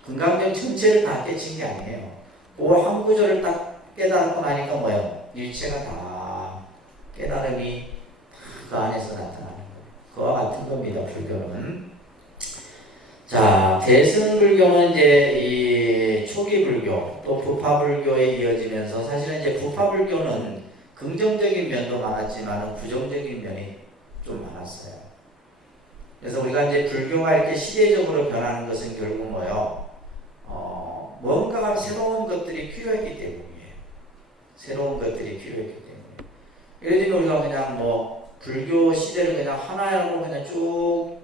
금강경 전체를 다 깨친 게 아니에요. 그 한 구절을 딱 깨달고 나니까 뭐요? 일체가 다 깨달음이 그 안에서 나타나는 거예요. 그와 같은 겁니다. 불교는. 자, 대승불교는 이제 이 초기 불교 또 부파불교에 이어지면서 사실은 이제 부파불교는 긍정적인 면도 많았지만 부정적인 면이 좀 많았어요. 그래서 우리가 이제 불교가 이렇게 시대적으로 변하는 것은 결국 뭐요? 뭔가 새로운 것들이 필요했기 때문이에요. 새로운 것들이 필요했기 때문에. 예를 들면 우리가 그냥 뭐 불교 시대를 그냥 하나로 그냥 쭉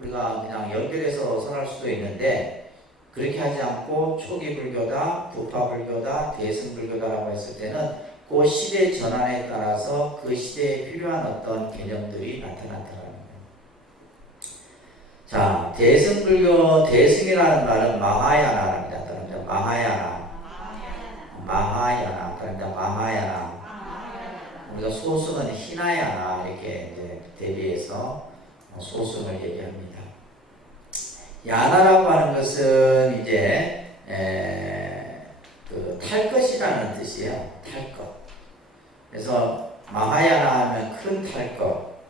우리가 그냥 연결해서 설할 수도 있는데, 그렇게 하지 않고 초기 불교다, 부파 불교다, 대승 불교다라고 했을 때는 그 시대 전환에 따라서 그 시대에 필요한 어떤 개념들이 나타났다는 거예요. 자, 대승 불교, 대승이라는 말은 마하야나랍니다. 따릅니다. 마하야나, 따릅니다. 마하야나. 우리가 소승은 히나야나 이렇게 이제 대비해서 소승을 얘기합니다. 야나라고 하는 것은 이제 탈 것이라는 뜻이에요. 탈 것. 그래서 마하야나 하면 큰 탈 것,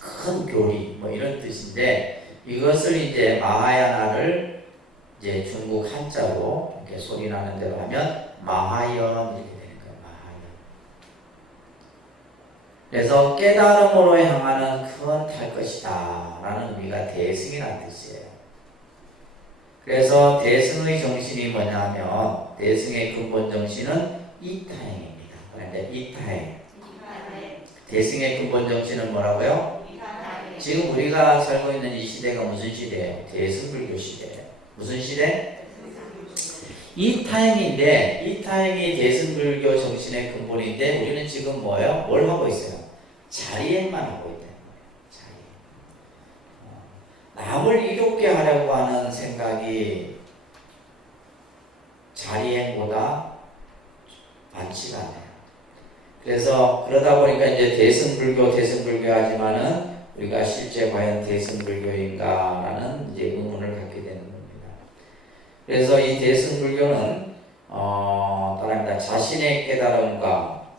큰 교리 뭐 이런 뜻인데, 이것을 이제 마하야나를 이제 중국 한자로 이렇게 소리 나는 대로 하면 마하연 이렇게 되는 거예요. 마하연. 그래서 깨달음으로 향하는 큰 탈 것이다 라는 의미가 대승이라는 뜻이에요. 그래서 대승의 정신이 뭐냐면, 대승의 근본 정신은 이타행입니다. 그런데 이타행. 대승의 근본 정신은 뭐라고요? 지금 우리가 살고 있는 이 시대가 무슨 시대예요? 대승불교 시대예요. 무슨 시대? 이타행인데, 이타행이 대승불교 정신의 근본인데, 우리는 지금 뭐예요? 뭘 하고 있어요? 자리행만 하고 있다. 남을 이롭게 하려고 하는 생각이 자리행보다 많지가 않아요. 그래서 그러다 보니까 이제 대승불교 하지만은 우리가 실제 과연 대승불교인가라는 이제 의문을 갖게 되는 겁니다. 그래서 이 대승불교는 따라합니다. 자신의 깨달음과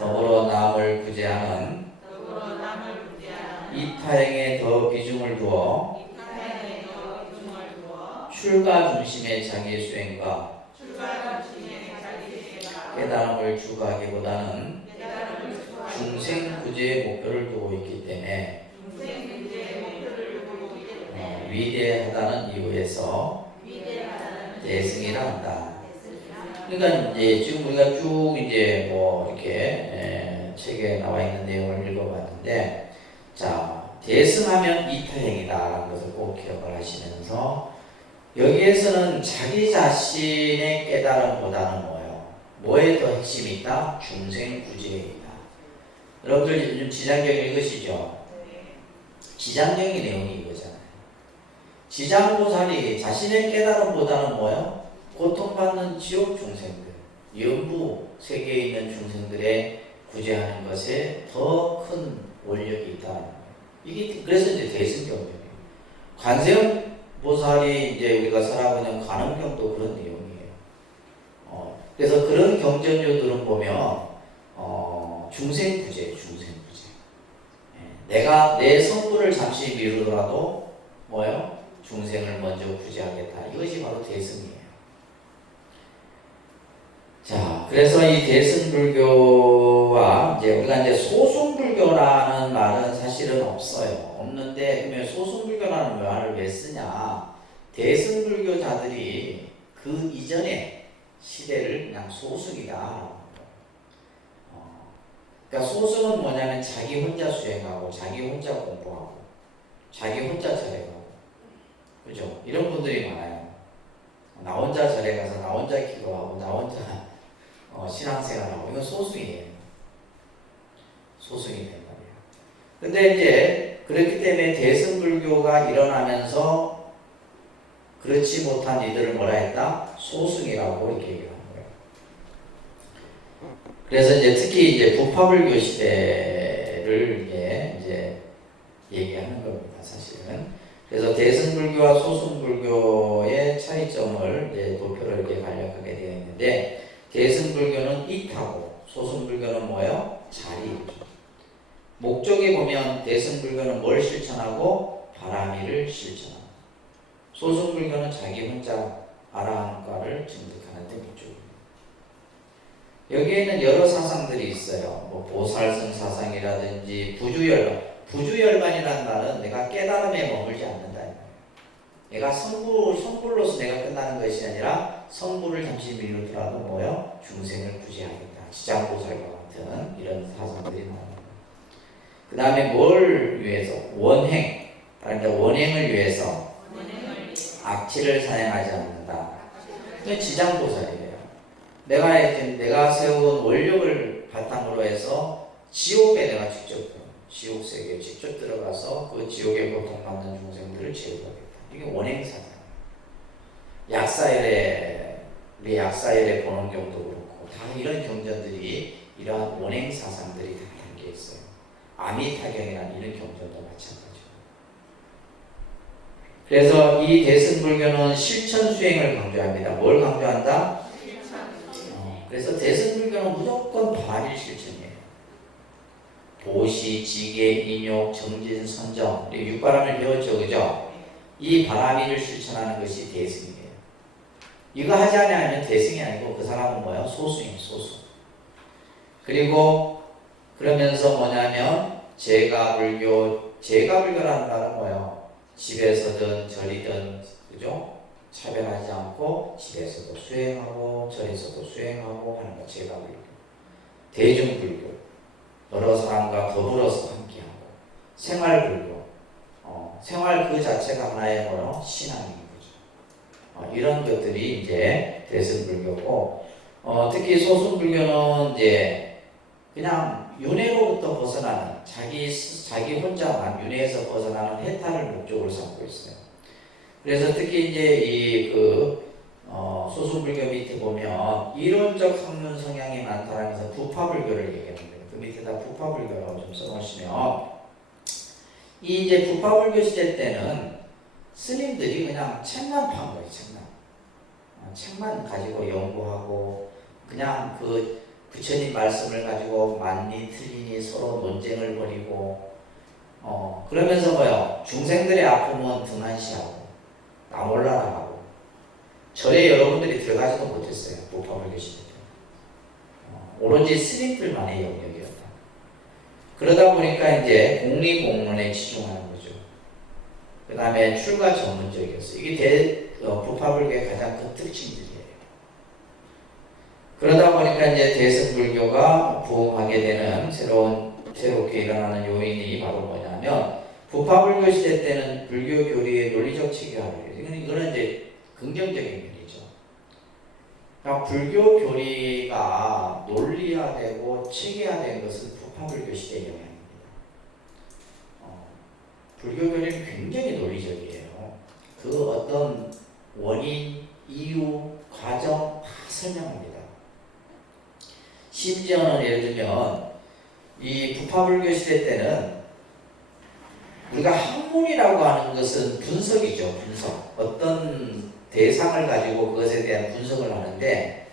더불어 남을 구제하는 이타행에 더 비중을 두어 출가 중심의 자기 수행과 깨달음을 추구하기보다는 중생 구제의 목표를 두고 있기 때문에 위대하다는 이유에서 대승이라 한다. 그러니까 이제 지금 우리가 쭉 이제 뭐 이렇게 책에 나와 있는 내용을 읽어봤는데, 자, 대승하면 이타행이다라는 것을 꼭 기억을 하시면서, 여기에서는 자기 자신의 깨달음보다는 뭐에 더 핵심이 있다? 중생 구제에 있다. 여러분들 요즘 지장경 읽으시죠? 지장경의 내용이 이거잖아요. 지장보살이 자신의 깨달음보다는 뭐예요? 고통받는 지옥 중생들, 연부 세계에 있는 중생들의 구제하는 것에 더 큰 원력이 있다는 거예요. 이게 그래서 이제 대승경이에요. 관세음보살이 이제 우리가 살아가고 있는 관음경도 그런 내용이에요. 그래서 그런 경전료들은 보면 중생구제. 내가 내 성불을 잠시 미루더라도 뭐예요? 중생을 먼저 구제하겠다. 이것이 바로 대승이에요. 자, 그래서 이 대승불교와 이제 우리가 이제 소승불교라는 말은 사실은 없어요. 없는데, 그러면 소승불교라는 말을 왜 쓰냐? 대승불교자들이 그 이전에 시대를 그냥 소승이다. 그러니까 소승은 뭐냐면 자기 혼자 수행하고, 자기 혼자 공부하고, 자기 혼자 절에 가고, 그죠? 이런 분들이 많아요. 나 혼자 절에 가서 나 혼자 기도하고, 나 혼자 신앙생활하고, 이건 소승이에요. 소승이 된 말이에요. 근데 이제 그렇기 때문에 대승불교가 일어나면서 그렇지 못한 이들을 뭐라 했다? 소승이라고 이렇게 얘기하는 거예요. 그래서 이제 특히 이제 부파불교 시대를 이제 얘기하는 겁니다, 사실은. 그래서 대승불교와 소승불교의 차이점을 이제 도표를 이렇게 간략하게 되어 있는데, 대승불교는 이타고 소승불교는 뭐예요? 자리죠. 목적에 보면 대승불교는 뭘 실천하고 바라미를 실천하고, 소승불교는 자기 혼자 아라한과를 증득하는 데 목적입니다. 여기에는 여러 사상들이 있어요. 뭐 보살승 사상이라든지 부주열반. 부주열반이라는 말은 내가 깨달음에 머물지 않는다. 얘가 성불로서 내가 끝나는 것이 아니라 성불을 잠시 미루더라도 뭐요? 중생을 구제하겠다. 지장보살과 같은 이런 사상들이 나옵니다. 그 다음에 뭘 위해서? 원행. 그러니까 원행을 위해서 악취를 사용하지 않는다. 그 지장보살이에요. 내가 세운 원력을 바탕으로 해서 지옥에 내가 직접 지옥 세계에 직접 들어가서 그 지옥에 고통받는 중생들을 제어하겠다. 이게 원행사상. 우리 약사열에 보는 경우도 그렇고 다 이런 경전들이 이러한 원행 사상들이 다 담겨 있어요. 아미타경이라는 이런 경전도 마찬가지고. 그래서 이 대승불교는 실천 수행을 강조합니다. 뭘 강조한다? 그래서 대승불교는 무조건 발일 실천이에요. 도시, 지계, 인욕, 정진, 선정. 우리 육바람을 배웠죠, 그죠? 이 바람일을 실천하는 것이 대승이에요. 이거 하지 않으면 대승이 아니고 그 사람은 뭐야? 소수입니다. 소수. 그리고 그러면서 뭐냐면 제가불교라는 말은 뭐예요? 집에서든 절이든 그죠? 차별하지 않고 집에서도 수행하고 절에서도 수행하고 하는 거 제가불교. 대중불교. 여러 사람과 더불어서 함께하고 생활불교. 생활 그 자체가 하나의 뭐요? 신앙인 거죠. 이런 것들이 이제 대승불교고, 특히 소승불교는 이제 그냥 윤회로부터 벗어나는 자기 혼자만 윤회에서 벗어나는 해탈을 목적으로 삼고 있어요. 그래서 특히 이제 소승불교 밑에 보면 이론적 학문 성향이 많다는 것은 부파불교를 얘기합니다. 그 밑에다 부파불교라고 좀 써놓으시면. 이 이제 부파불교 시대 때는 스님들이 그냥 책만 판 거예요, 책만. 책만 가지고 연구하고, 그냥 그 부처님 말씀을 가지고 맞니 틀리니 서로 논쟁을 벌이고, 그러면서 뭐요? 중생들의 아픔은 등한시하고, 나 몰라라 하고, 절에 여러분들이 들어가지도 못했어요, 부파불교 시대 때. 오로지 스님들만의 영역이었다. 그러다 보니까 이제 공리공론에 집중하는 거죠. 그 다음에 출가 전문적이었어요. 이게 부파불교의 가장 큰 특징들이에요. 그러다 보니까 이제 대승불교가 부흥하게 되는 새롭게 일어나는 요인이 바로 뭐냐면, 부파불교 시대 때는 불교 교리의 논리적 체계화를 해요. 이거는 이제 긍정적인 면이죠. 그러니까 불교 교리가 논리화되고 체계화된 것은 부파불교 시대의 영향입니다. 불교 교리는 굉장히 논리적이에요. 그 어떤 원인, 이유, 과정 다 설명합니다. 심지어는 예를 들면 이 부파불교 시대 때는 우리가 학문이라고 하는 것은 분석이죠. 분석. 어떤 대상을 가지고 그것에 대한 분석을 하는데,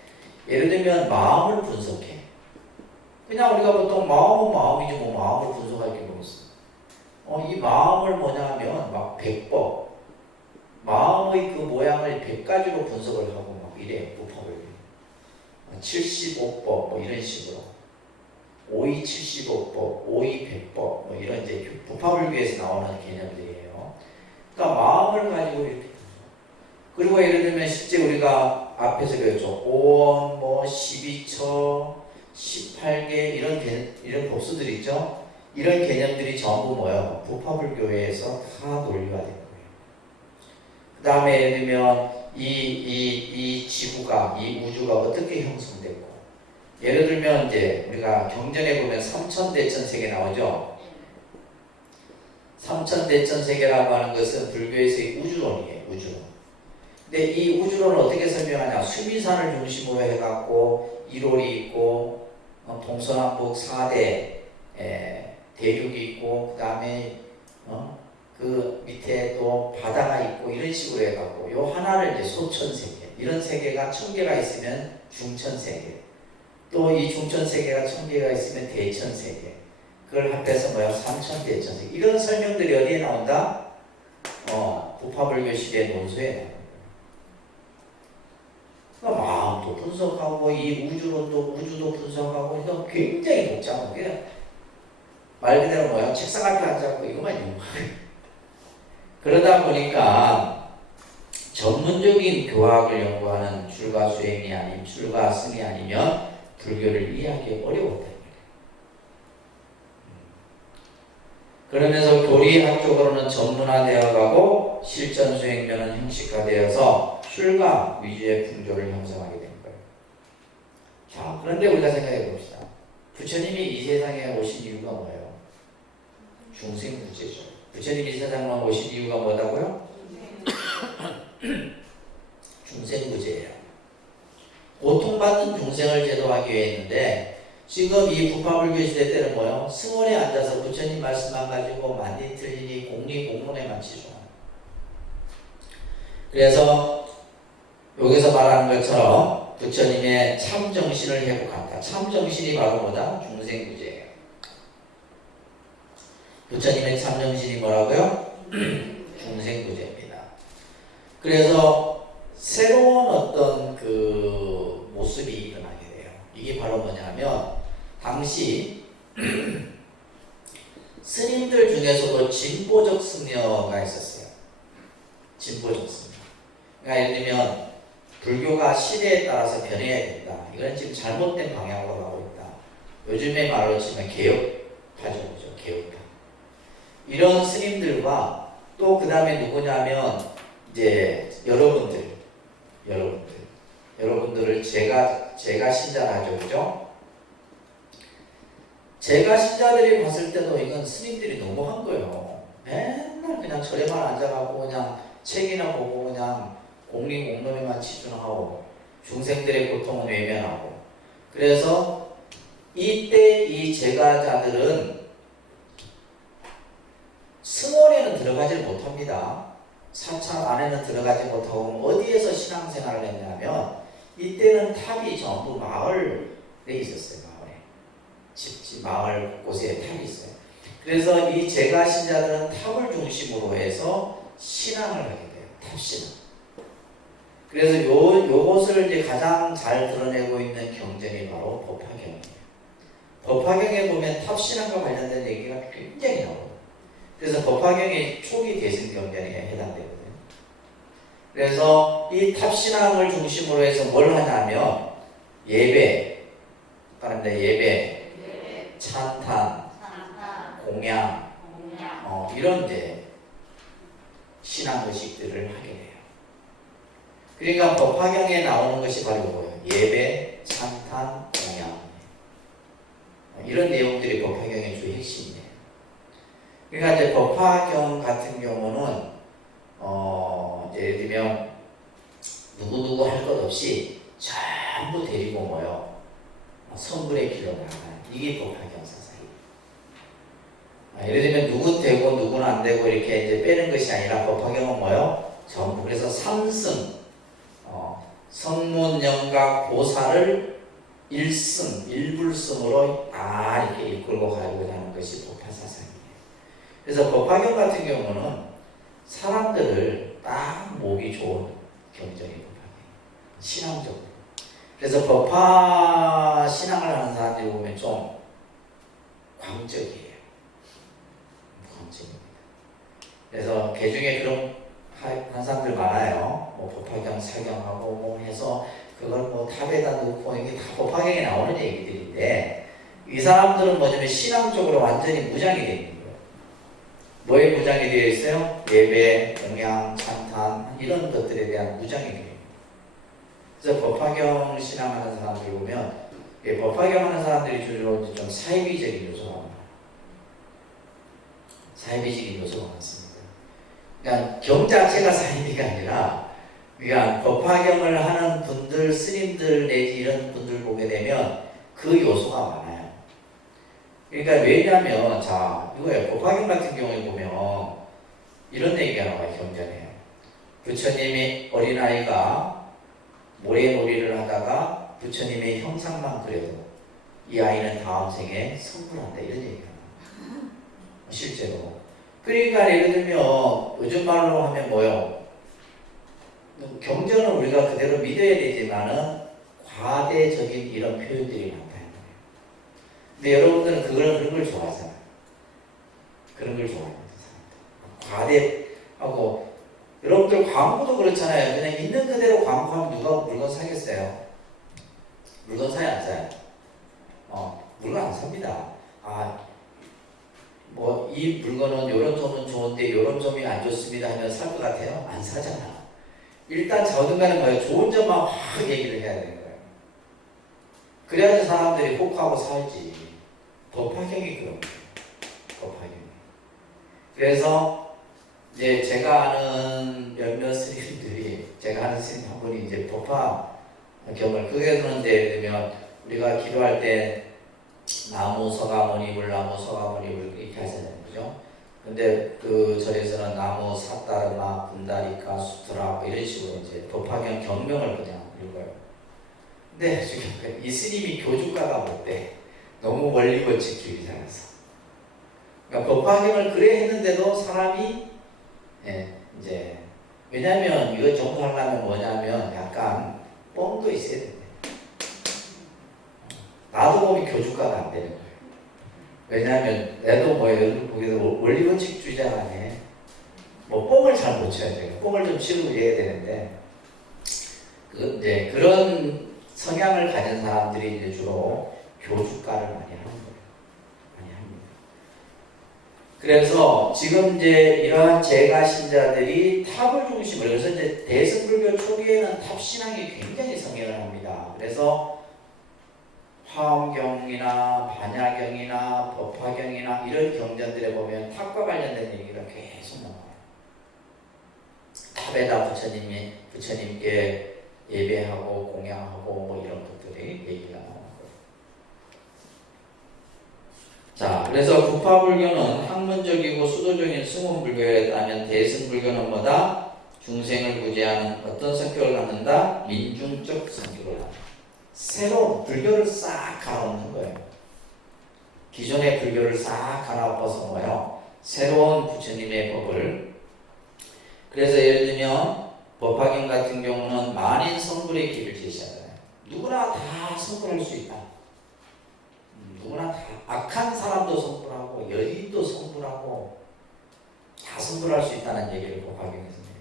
예를 들면 마음을 분석해. 그냥 우리가 보통 마음은 마음이지 뭐 마음을 분석할 게 뭐 있어. 이 마음을 뭐냐면 막 100법, 마음의 그 모양을 100가지로 분석을 하고 막 이래요. 부파불교. 75법 뭐 이런 식으로. 오이 75법, 오이 100법 뭐 이런 이제 부파불교에서 나오는 개념들이에요. 그러니까 마음을 가지고 이렇게. 그리고 예를 들면 실제 우리가 앞에서 배웠죠. 오원, 뭐 12처, 18개 이런 법수들 있죠. 이런 개념들이 전부 뭐예요? 부파불교에서 다 논리화된 거예요. 그 다음에 예를 들면 이 지구가, 이 우주가 어떻게 형성됐고, 예를 들면 이제 우리가 경전에 보면 삼천대천세계 나오죠. 삼천대천세계라고 하는 것은 불교에서의 우주론이에요. 우주론. 근데 이 우주론을 어떻게 설명하냐? 수미산을 중심으로 해갖고 이론이 있고, 동서남북 4대 대륙이 있고, 그 다음에 그 밑에 또 바다가 있고, 이런 식으로 해갖고 요 하나를 이제 소천세계, 이런 세계가 1000개가 있으면 중천세계, 또 이 중천세계가 1000개가 있으면 대천세계, 그걸 합해서 뭐야? 삼천대천세계. 이런 설명들이 어디에 나온다? 부파불교 시대 논소에 나옵니다. 그러니까 마음도 분석하고 이 우주도 분석하고, 이거 굉장히 복잡한 게 말 그대로 뭐야? 책상 앞에 앉아갖고 이것만 연구해요. 그러다 보니까 전문적인 교학을 연구하는 출가 수행이 아닌 출가 승이 아니면 불교를 이해하기 어려웠다. 그러면서 교리 한쪽으로는 전문화되어 가고 실전 수행면은 형식화되어서 출가 위주의 풍조를 형성하게 된 거예요. 자, 그런데 우리가 생각해 봅시다. 부처님이 이 세상에 오신 이유가 뭐예요? 중생구제죠. 부처님이 이 세상에 오신 이유가 뭐라고요? 중생구제예요. 고통받는 중생을 제도하기 위해 했는데 지금 이 북파불교 시대 때는 뭐예요? 승원에 앉아서 부처님 말씀만 가지고 만리 틀리니 공리공론에만 치중하는. 그래서 여기서 말하는 것처럼 부처님의 참정신을 회복한다. 참정신이 바로 뭐다? 중생구제예요. 부처님의 참정신이 뭐라고요? 중생구제입니다. 그래서 새로운 어떤 그 모습이 일어나게 돼요. 이게 바로 뭐냐면 당시 스님들 중에서도 진보적 승려가 있었어요. 진보적 승려. 그러니까 예를 들면 불교가 시대에 따라서 변해야 된다. 이건 지금 잘못된 방향으로 가고 있다. 요즘의 말로 치면 개혁파죠. 개혁파. 이런 스님들과 또 그 다음에 누구냐면 이제 여러분들을 제가 신자라죠. 그죠? 제가 신자들이 봤을 때도 이건 스님들이 너무한 거예요. 맨날 그냥 절에만 앉아가고 그냥 책이나 보고 그냥 공리공론에만 치중하고 중생들의 고통은 외면하고. 그래서 이때 이 제가자들은 승원에는 들어가지 못합니다. 사찰 안에는 들어가지 못하고 어디에서 신앙생활을 했냐면 이때는 탑이 전부 마을에 있었어요. 마을 곳에 탑이 있어요. 그래서 이 제가 신자들은 탑을 중심으로 해서 신앙을 하게 돼요. 탑신앙. 그래서 요것을 이제 가장 잘 드러내고 있는 경전이 바로 법화경이에요. 법화경에 보면 탑신앙과 관련된 얘기가 굉장히 나와요. 그래서 법화경이 초기 대승 경전에 해당되거든요. 그래서 이 탑신앙을 중심으로 해서 뭘 하냐면 예배, 찬탄, 공양, 이런 이제 신앙 의식들을 하게 돼요. 그러니까 법화경에 나오는 것이 바로 뭐예요? 예배, 찬탄, 공양. 이런 내용들이 법화경의 주 핵심이에요. 그러니까 이제 법화경 같은 경우는 예를 들면 누구누구 할 것 없이 전부 데리고 모여 성불의 길로 나가는 이게 법화경 사상이에요. 예를 들면 누구 되고 누구는 안 되고 이렇게 이제 빼는 것이 아니라 법화경은 뭐요? 전부. 그래서 삼승, 성문, 영각, 보살을 일불승으로 다 이렇게 이끌고 가려고 하는 것이 법화 사상이에요. 그래서 법화경 같은 경우는 사람들을 딱 모기 좋은 경전이 법화경. 신앙적으로. 그래서 법화 신앙을 하는 사람들이 보면 좀 광적이에요. 광적입니다. 그래서 개중에 그런 한 사람들 많아요. 뭐 법화경 사경하고 뭐 해서 그걸 뭐 탑에다 놓고 이게 다 법화경에 나오는 얘기들인데 이 사람들은 뭐냐면 신앙적으로 완전히 무장이 되어 있는 거예요. 뭐에 무장이 되어 있어요? 예배, 공양, 찬탄 이런 것들에 대한 무장이 되어 있는 거예요. 그래서 법화경 신앙하는 사람들 보면 법화경 하는 사람들이 주로 좀 사이비적인 요소가 많아요. 사이비적인 요소가 많습니다. 그러니까 경 자체가 사이비가 아니라 그러니까 법화경을 하는 분들, 스님들 내지 이런 분들 보게 되면 그 요소가 많아요. 그러니까 왜냐하면 자 이거예요. 법화경 같은 경우에 보면 이런 얘기가 나와요. 경전에 부처님이 어린아이가 모래놀이를 하다가 부처님의 형상만 그려도 이 아이는 다음 생에 성불한다 이런 얘기가 나와요. 실제로. 그러니까 예를 들면 요즘 말로 하면 뭐요? 경전은 우리가 그대로 믿어야 되지만은 과대적인 이런 표현들이 많다는 거예요. 근데 여러분들은 그런 걸 좋아하잖아요. 그런 걸 좋아합니다. 과대하고 여러분들 광고도 그렇잖아요. 그냥 있는 그대로 광고하면 누가 물건 사겠어요? 물건 사요, 안 사요? 물건 안 삽니다. 뭐 이 물건은 요런 점은 좋은데 요런 점이 안 좋습니다 하면 살 것 같아요? 안 사잖아. 일단 어딘가는 뭐예요? 좋은 점만 확 얘기를 해야 되는 거예요. 그래야지 사람들이 혹하고 살지. 법화경이 그런 거예요. 법화경. 그래서 이제 제가 아는 몇몇 스님들이, 제가 아는 스님 한 분이 이제 법화경을 그게 그런데 예를 들면 우리가 기도할 때 나무 서가모니 물나무 서가모니 물 이렇게 하잖아요, 그죠? 근데 그 절에서는 나무 삿다르마 분다리카 수트라 뭐 이런 식으로 이제 법화경 경명을 그냥 읽어요. 근데 지금 이 스님이 교주가가 못돼. 너무 원리원칙주의자라서. 그러니까 법화경을 그래 했는데도 사람이 이제 왜냐하면 이거 정도하려면 뭐냐면 약간 뻥도 있어야 된대. 나도 보면 교주가가 안 되는 거예요. 왜냐하면 내도 뭐 여러분 보기에도 원리원칙주의자가 아니에요. 뭐 뻥을 잘 못 쳐야 돼요. 뻥을 좀 치고 이래야 되는데 이제 그런 성향을 가진 사람들이 이제 주로 교주가를 많이 하는 거예요. 많이 합니다. 그래서 지금 이제 이러한 제가 신자들이 탑을 중심으로, 그래서 이제 대승불교 초기에는 탑 신앙이 굉장히 성행을 합니다. 그래서 화엄경이나 반야경이나 법화경이나 이런 경전들에 보면 탑과 관련된 얘기가 계속 나와요. 탑에다 부처님께 예배하고 공양하고 뭐 이런 것들이 얘기가 나오는 거예요. 자, 그래서 부파불교는 학문적이고 수도적인 승원불교에 따르면 대승불교는 뭐다? 중생을 구제하는 어떤 성격을 갖는다? 민중적 성격을 갖는다. 새로운 불교를 싹 갈아엎는 거예요. 기존의 불교를 싹 갈아엎어서 뭐예요? 새로운 부처님의 법을. 그래서 예를 들면 법화경 같은 경우는 만인 성불의 길을 제시하잖아요. 누구나 다 성불할 수 있다. 누구나 다 악한 사람도 성불하고 여인도 성불하고 다 성불할 수 있다는 얘기를 법화경에서 해요.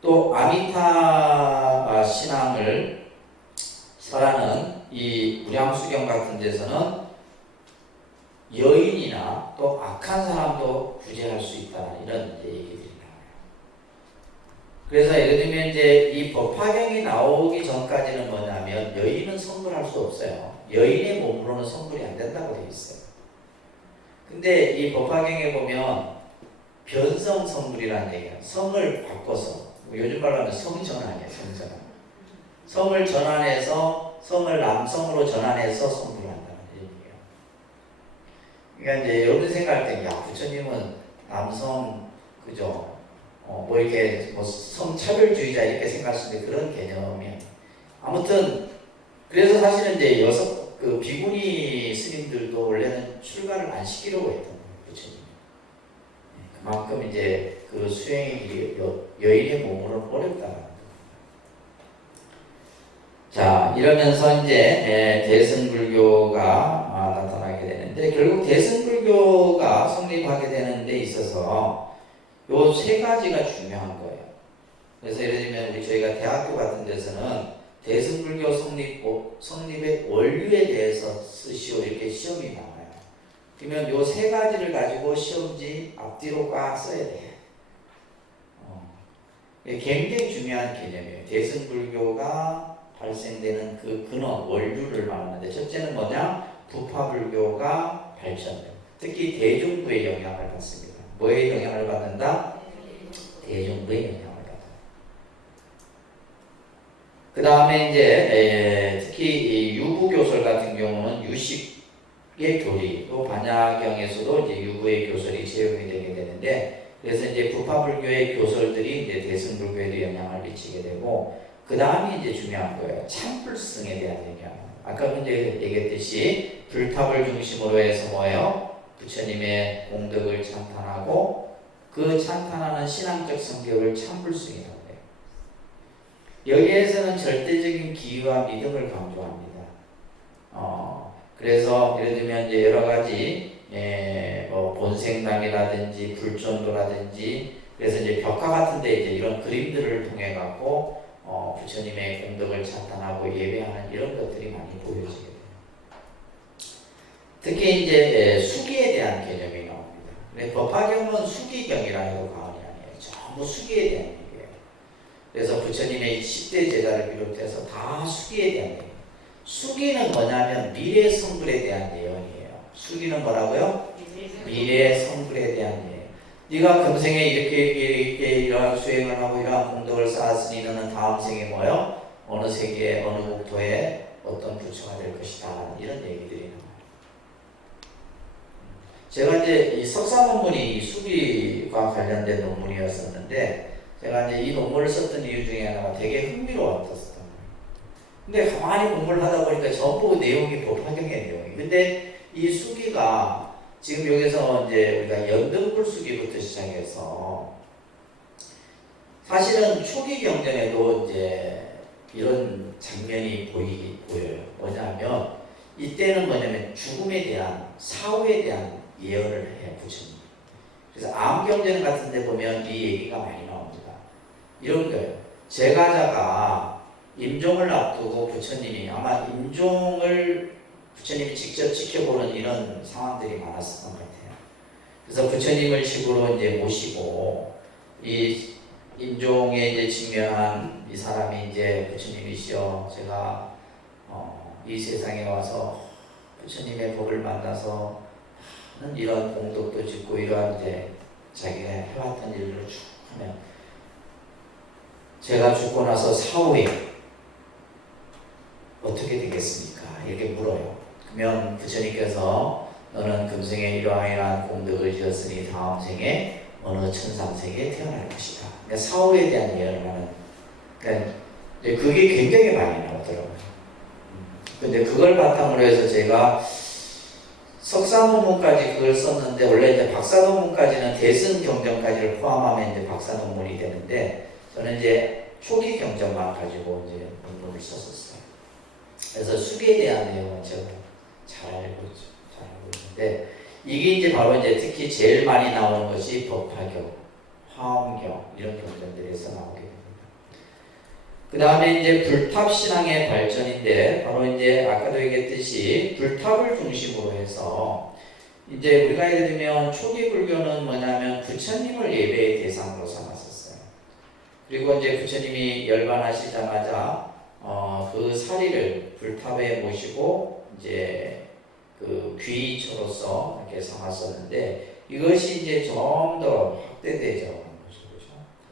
또 아미타 신앙을 설하는 이 무량수경 같은 데서는 여인이나 또 악한 사람도 구제할 수 있다 이런 얘기들이 나와요. 그래서 예를 들면 이제 이 법화경이 나오기 전까지는 뭐냐면 여인은 성불할 수 없어요. 여인의 몸으로는 성불이 안 된다고 되어 있어요. 근데 이 법화경에 보면 변성 성불이라는 얘기예요. 성을 바꿔서, 요즘 말로 하면 성전환이에요. 성전환. 성을 전환해서 성을 남성으로 전환해서 성불한다는 얘기예요. 그러니까 이제 여러분 생각할 때, 야 부처님은 남성 그죠? 뭐 이렇게 뭐 성차별주의자 이렇게 생각할 수 있는데 그런 개념이 아무튼 그래서 사실은 이제 그 비구니 스님들도 원래는 출가를 안 시키려고 했던 거예요, 부처님. 그만큼 이제 그 수행이 여인의 몸으로는 어렵다. 자, 이러면서 이제 대승불교가 나타나게 되는데 결국 대승불교가 성립하게 되는 데 있어서 요 세 가지가 중요한 거예요. 그래서 예를 들면 저희가 대학교 같은 데서는 대승불교 성립의 원류에 대해서 쓰시오 이렇게 시험이 나와요. 그러면 요 세 가지를 가지고 시험지 앞뒤로 꽉 써야 돼요. 굉장히 중요한 개념이에요. 대승불교가 발생되는 그 근원, 원류를 말하는데 첫째는 뭐냐? 부파불교가 발전돼요. 특히 대중부의 영향을 받습니다. 뭐의 영향을 받는다? 대중부의 영향을 받아요. 그 다음에 이제 특히 유부교설 같은 경우는 유식의 교리, 또 반야경에서도 이제 유부의 교설이 제용이 되게 되는데, 그래서 이제 부파불교의 교설들이 이제 대승불교에도 영향을 미치게 되고, 그 다음이 이제 중요한 거예요. 참불승에 대한 얘기야. 아까 이제 얘기했듯이 불탑을 중심으로 해서 뭐예요? 부처님의 공덕을 찬탄하고 그 찬탄하는 신앙적 성격을 참불승이라고 해요. 여기에서는 절대적인 기의와 믿음을 강조합니다. 그래서 예를 들면 이제 여러 가지 뭐 본생담이라든지 불전도라든지 그래서 이제 벽화 같은데 이제 이런 그림들을 통해 갖고 부처님의 공덕을 찬탄하고 예배하는 이런 것들이 많이 보여지게 돼요. 특히 이제 수기에 대한 개념이 나옵니다. 근데 법화경은 수기경이라 해도 과언이 아니에요. 전부 수기에 대한 얘기예요. 그래서 부처님의 10대 제자를 비롯해서 다 수기에 대한 얘기예요. 수기는 뭐냐면 미래 성불에 대한 예언이에요. 수기는 뭐라고요? 미래 성불에 대한 예언. 네가 금생에 이렇게 이러한 수행을 하고 이러한 공덕을 쌓았으니 너는 다음 생에 뭐요? 어느 세계에 어느 국토에 어떤 부처가 될 것이다. 이런 얘기들이 나와요. 제가 이제 이 석사 논문이 이 수기과 관련된 논문이었었는데 제가 이제 이 논문을 썼던 이유 중에 하나가 되게 흥미로웠었던 거예요. 근데 가만히 공부를 하다 보니까 전부 내용이 법화경의 내용이에요. 근데 이 수기가 지금 여기서 이제 우리가 연등불 수기부터 시작해서 사실은 초기 경전에도 이제 이런 장면이 보여요. 뭐냐면 이때는 뭐냐면 죽음에 대한 사후에 대한 예언을 해요, 부처님. 그래서 암경전 같은 데 보면 이 얘기가 많이 나옵니다. 이런 거예요. 제가자가 임종을 앞두고 부처님이 아마 임종을 부처님이 직접 지켜보는 이런 상황들이 많았었던 것 같아요. 그래서 부처님을 집으로 이제 모시고 이 임종에 이제 직면한 이 사람이 이제 부처님이시여, 제가 이 세상에 와서 부처님의 법을 만나서 이런 공덕도 짓고 이러한 이제 자기가 해왔던 일을 쭉 하면 제가 죽고 나서 사후에 어떻게 되겠습니까? 이렇게 물어요. 그러면 부처님께서 너는 금생에 이러한 공덕을 지었으니 다음 생에 어느 천상세계에 태어날 것이다. 그러니까 사후에 대한 예언을 하는. 그러니까 그게 굉장히 많이 나오더라고요. 근데 그걸 바탕으로 해서 제가 석사 논문까지 그걸 썼는데 원래 이제 박사 논문까지는 대승 경전까지를 포함하면 이제 박사 논문이 되는데 저는 이제 초기 경전만 가지고 이제 논문을 썼었어요. 그래서 수기에 대한 내용은 제가 잘 알고 있는데 이게 이제 바로 이제 특히 제일 많이 나오는 것이 법화경, 화엄경 이런 경전들에서 나오게 됩니다. 그 다음에 이제 불탑 신앙의 발전인데 바로 이제 아까도 얘기했듯이 불탑을 중심으로 해서 이제 우리가 예를 들면 초기 불교는 뭐냐면 부처님을 예배의 대상으로 삼았었어요. 그리고 이제 부처님이 열반하시자마자 그 사리를 불탑에 모시고 이제 그 귀처로서 이렇게 삼았었는데 이것이 이제 좀 더 확대되죠.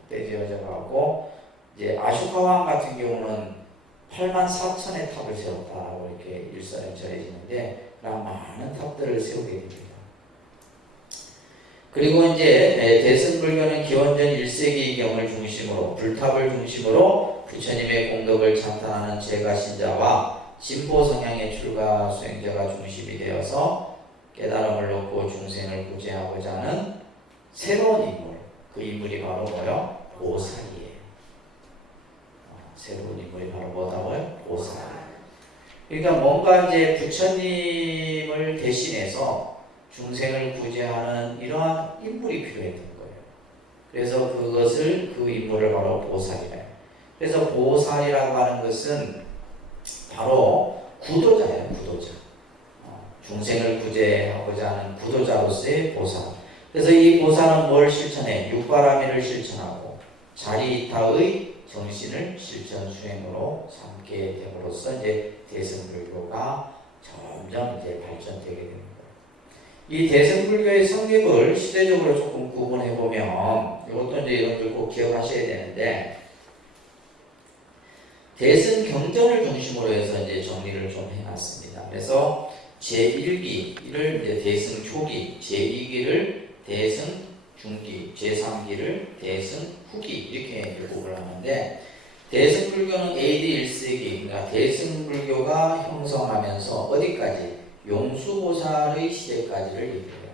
확대되어져 가고 이제 아쇼카왕 같은 경우는 84,000의 탑을 세웠다고 이렇게 일설에 전해지는데 많은 탑들을 세우게 됩니다. 그리고 이제 대승불교는 기원전 1세기경을 중심으로 불탑을 중심으로 부처님의 공덕을 찬탄하는 제가신자와 진보 성향의 출가 수행자가 중심이 되어서 깨달음을 얻고 중생을 구제하고자 하는 새로운 인물, 그 인물이 바로 뭐요? 보살이에요. 새로운 인물이 바로 뭐다고요? 보살. 그러니까 뭔가 이제 부처님을 대신해서 중생을 구제하는 이러한 인물이 필요했던 거예요. 그래서 그것을 그 인물을 바로 보살이래요. 그래서 보살이라고 하는 것은 바로 구도자예요, 구도자. 중생을 구제하고자 하는 구도자로서의 보살. 그래서 이 보살은 뭘 실천해? 육바라밀을 실천하고 자리이타의 정신을 실천 수행으로 삼게 됨으로써 이제 대승불교가 점점 이제 발전되게 됩니다. 이 대승불교의 성립을 시대적으로 조금 구분해 보면 이것도 이제 여러분들 꼭 기억하셔야 되는데 대승경전을 중심으로 해서 이제 정리를 좀 해놨습니다. 그래서 제1기를 이제 대승 초기, 제2기를 대승 중기, 제3기를 대승 후기 이렇게 일곱을 하는데 대승불교는 AD 1세기, 그러니까 대승불교가 형성하면서 어디까지? 용수보살의 시대까지를 얘기해요.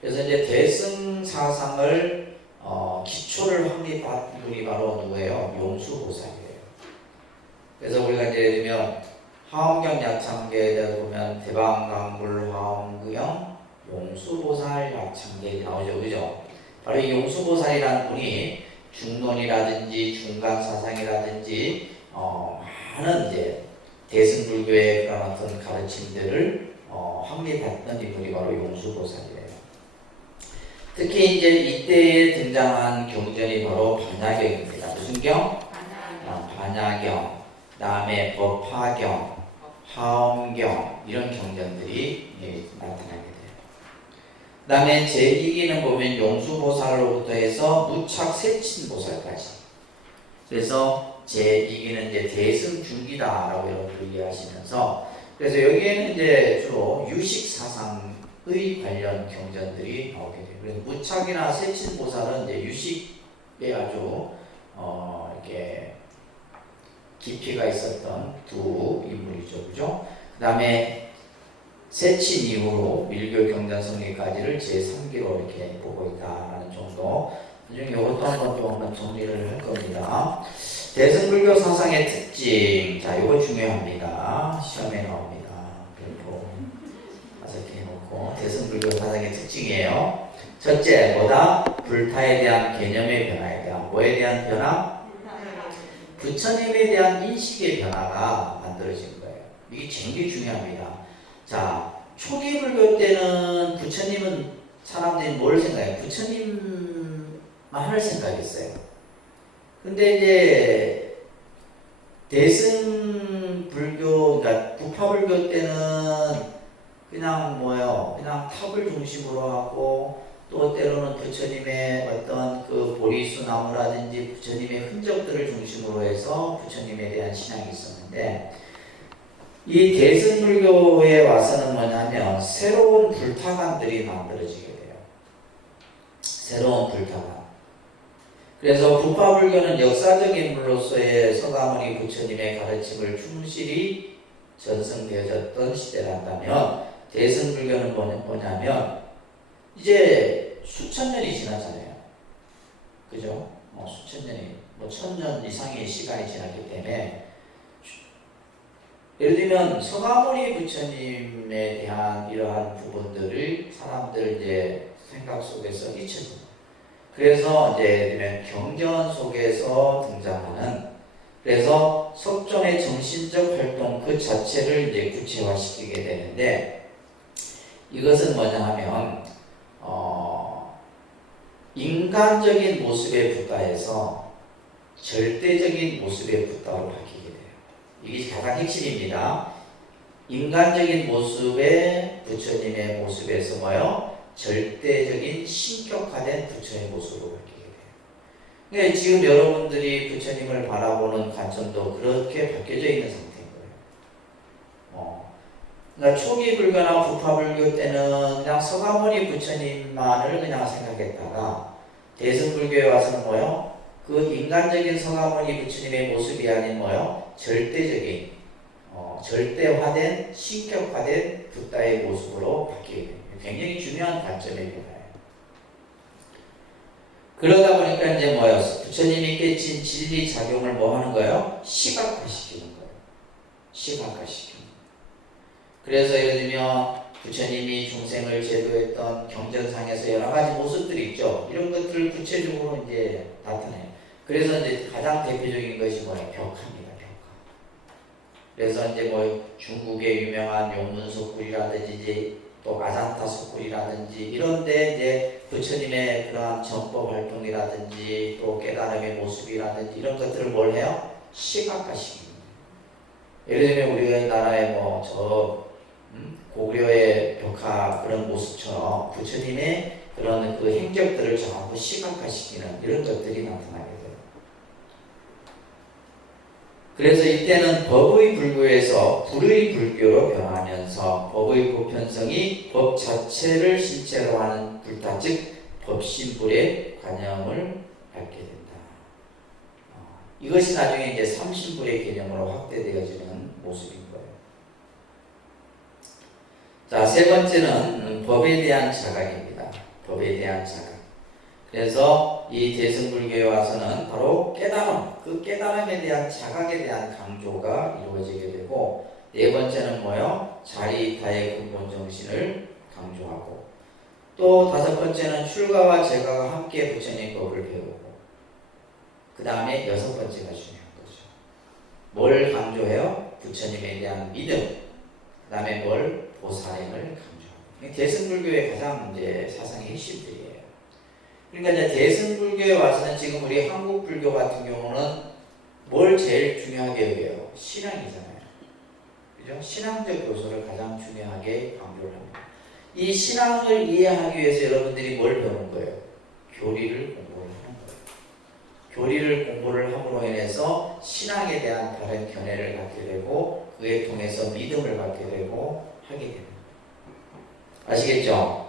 그래서 이제 대승 사상을 기초를 확립한 분이 바로 누구예요? 용수보살이에요. 그래서 우리가 이제 예를 들면 화엄경 약창계에 보면 대방강불 화엄경 용수보살 약창계 나오죠, 그죠? 바로 이 용수보살이라는 분이 중론이라든지 중간사상이라든지 많은 이제 대승불교의 그런 어떤 가르침들을 확립했던 인물이 바로 용수보살이에요. 특히 이제 이때에 등장한 경전이 바로 반야경입니다. 무슨 경? 반야경. 그다음에 법화경, 화엄경 이런 경전들이 나타나게 돼요. 그다음에 제2기는 보면 용수보살로부터 해서 무착세친보살까지. 그래서 제2기는 이제 대승중기다라고 여러분들 이해하시면서, 그래서 여기에는 이제 주로 유식사상의 관련 경전들이 나오게 돼요. 그래서 무착이나 세친보살은 이제 유식에 아주 이렇게 깊이가 있었던 두 인물이죠, 그죠? 그 다음에 세친 이후로 밀교 경전 성리까지를 제3기로 이렇게 보고 있다라는 정도. 나중에 이것도 한번 정리를 할 겁니다. 대승불교 사상의 특징, 자, 이거 중요합니다. 시험에 나옵니다. 그리고 이렇게 해놓고 대승불교 사상의 특징이에요. 첫째, 뭐다? 불타에 대한 개념의 변화에 대한, 뭐에 대한 변화? 부처님에 대한 인식의 변화가 만들어진 거예요. 이게 굉장히 중요합니다. 자, 초기 불교 때는 부처님은 사람들이 뭘 생각해요? 부처님만을 생각했어요. 근데 이제 대승 불교, 그러니까 부파불교 때는 그냥 그냥 탑을 중심으로 하고, 또 때로는 부처님의 어떤 그 보리수 나무라든지 부처님의 흔적들을 중심으로 해서 부처님에 대한 신앙이 있었는데, 이 대승불교에 와서는 뭐냐면 새로운 불타관들이 만들어지게 돼요. 새로운 불타관. 그래서 부파불교는 역사적 인물로서의 서가모니 부처님의 가르침을 충실히 전승되어졌던 시대란다면, 대승불교는 뭐냐면 이제 수천 년이 지났잖아요. 그죠? 수천 년이, 1000년 이상의 시간이 지났기 때문에, 예를 들면 서가모니 부처님에 대한 이러한 부분들을 사람들 이제 생각 속에서 잊혀집니다. 그래서 이제 예를 들면 경전 속에서 등장하는, 그래서 석존의 정신적 활동 그 자체를 이제 구체화시키게 되는데, 이것은 뭐냐 하면 인간적인 모습의 붓다에서 절대적인 모습의 붓다로 바뀌게 돼요. 이게 가장 핵심입니다. 인간적인 모습의 부처님의 모습에서 절대적인 신격화된 부처의 모습으로 바뀌게 돼요. 그러니까 지금 여러분들이 부처님을 바라보는 관점도 그렇게 바뀌어져 있는 상태인 거예요. 그러니까 초기 불교나 부파불교 때는 그냥 서가모니 부처님만을 그냥 생각했다가, 대승불교에 와서는 그 인간적인 서가모니 부처님의 모습이 아닌 절대적인, 절대화된, 신격화된 붓다의 모습으로 바뀌게 됩니다. 굉장히 중요한 관점의 변화예요. 그러다 보니까 이제 부처님이 깨친 진리 작용을 하는 거예요? 시각화시키는 거예요. 시각화시키는 거예요. 그래서 예를 들면 부처님이 중생을 제도했던 경전상에서 여러 가지 모습들이 있죠. 이런 것들을 구체적으로 이제 나타내요. 그래서 이제 가장 대표적인 것이 벽화입니다. 벽화. 그래서 이제 중국의 유명한 용문석굴이라든지 또 아잔타 석굴이라든지 이런데 이제 부처님의 그러한 정법 활동이라든지 또 깨달음의 모습이라든지 이런 것들을 뭘 해요? 시각화시킵니다. 예를 들면 우리나라의 고구려의 벽화 그런 모습처럼 부처님의 그런 그 행적들을 전부 시각화시키는 이런 것들이 나타나게 돼요. 그래서 이때는 법의 불교에서 불의 불교로 변하면서 법의 보편성이 법 자체를 실제로 하는 불타, 즉 법신불의 관념을 갖게 된다. 이것이 나중에 이제 삼신불의 개념으로 확대되어지는 모습인 거예요. 자, 세 번째는 법에 대한 자각입니다. 법에 대한 자각. 그래서 이 대승불교에 와서는 바로 깨달음, 그 깨달음에 대한 자각에 대한 강조가 이루어지게 되고, 네 번째는 자리타의 근본 정신을 강조하고, 또 다섯 번째는 출가와 제가가 함께 부처님 법을 배우고, 그 다음에 여섯 번째가 중요한 거죠. 뭘 강조해요? 부처님에 대한 믿음. 그 다음에 뭘? 보살행을 강조하고. 대승불교의 가장 이제 사상의 핵심들이에요. 그러니까 이제 대승불교에 와서는 지금 우리 한국 불교 같은 경우는 뭘 제일 중요하게 여겨요? 신앙이잖아요. 그죠? 신앙적 요소를 가장 중요하게 강조를 합니다. 이 신앙을 이해하기 위해서 여러분들이 뭘 배우는 거예요? 교리를 공부를 하는 거예요. 교리를 공부를 함으로 인해서 신앙에 대한 다른 견해를 갖게 되고, 그에 통해서 믿음을 갖게 되고 하게 됩니다. 아시겠죠?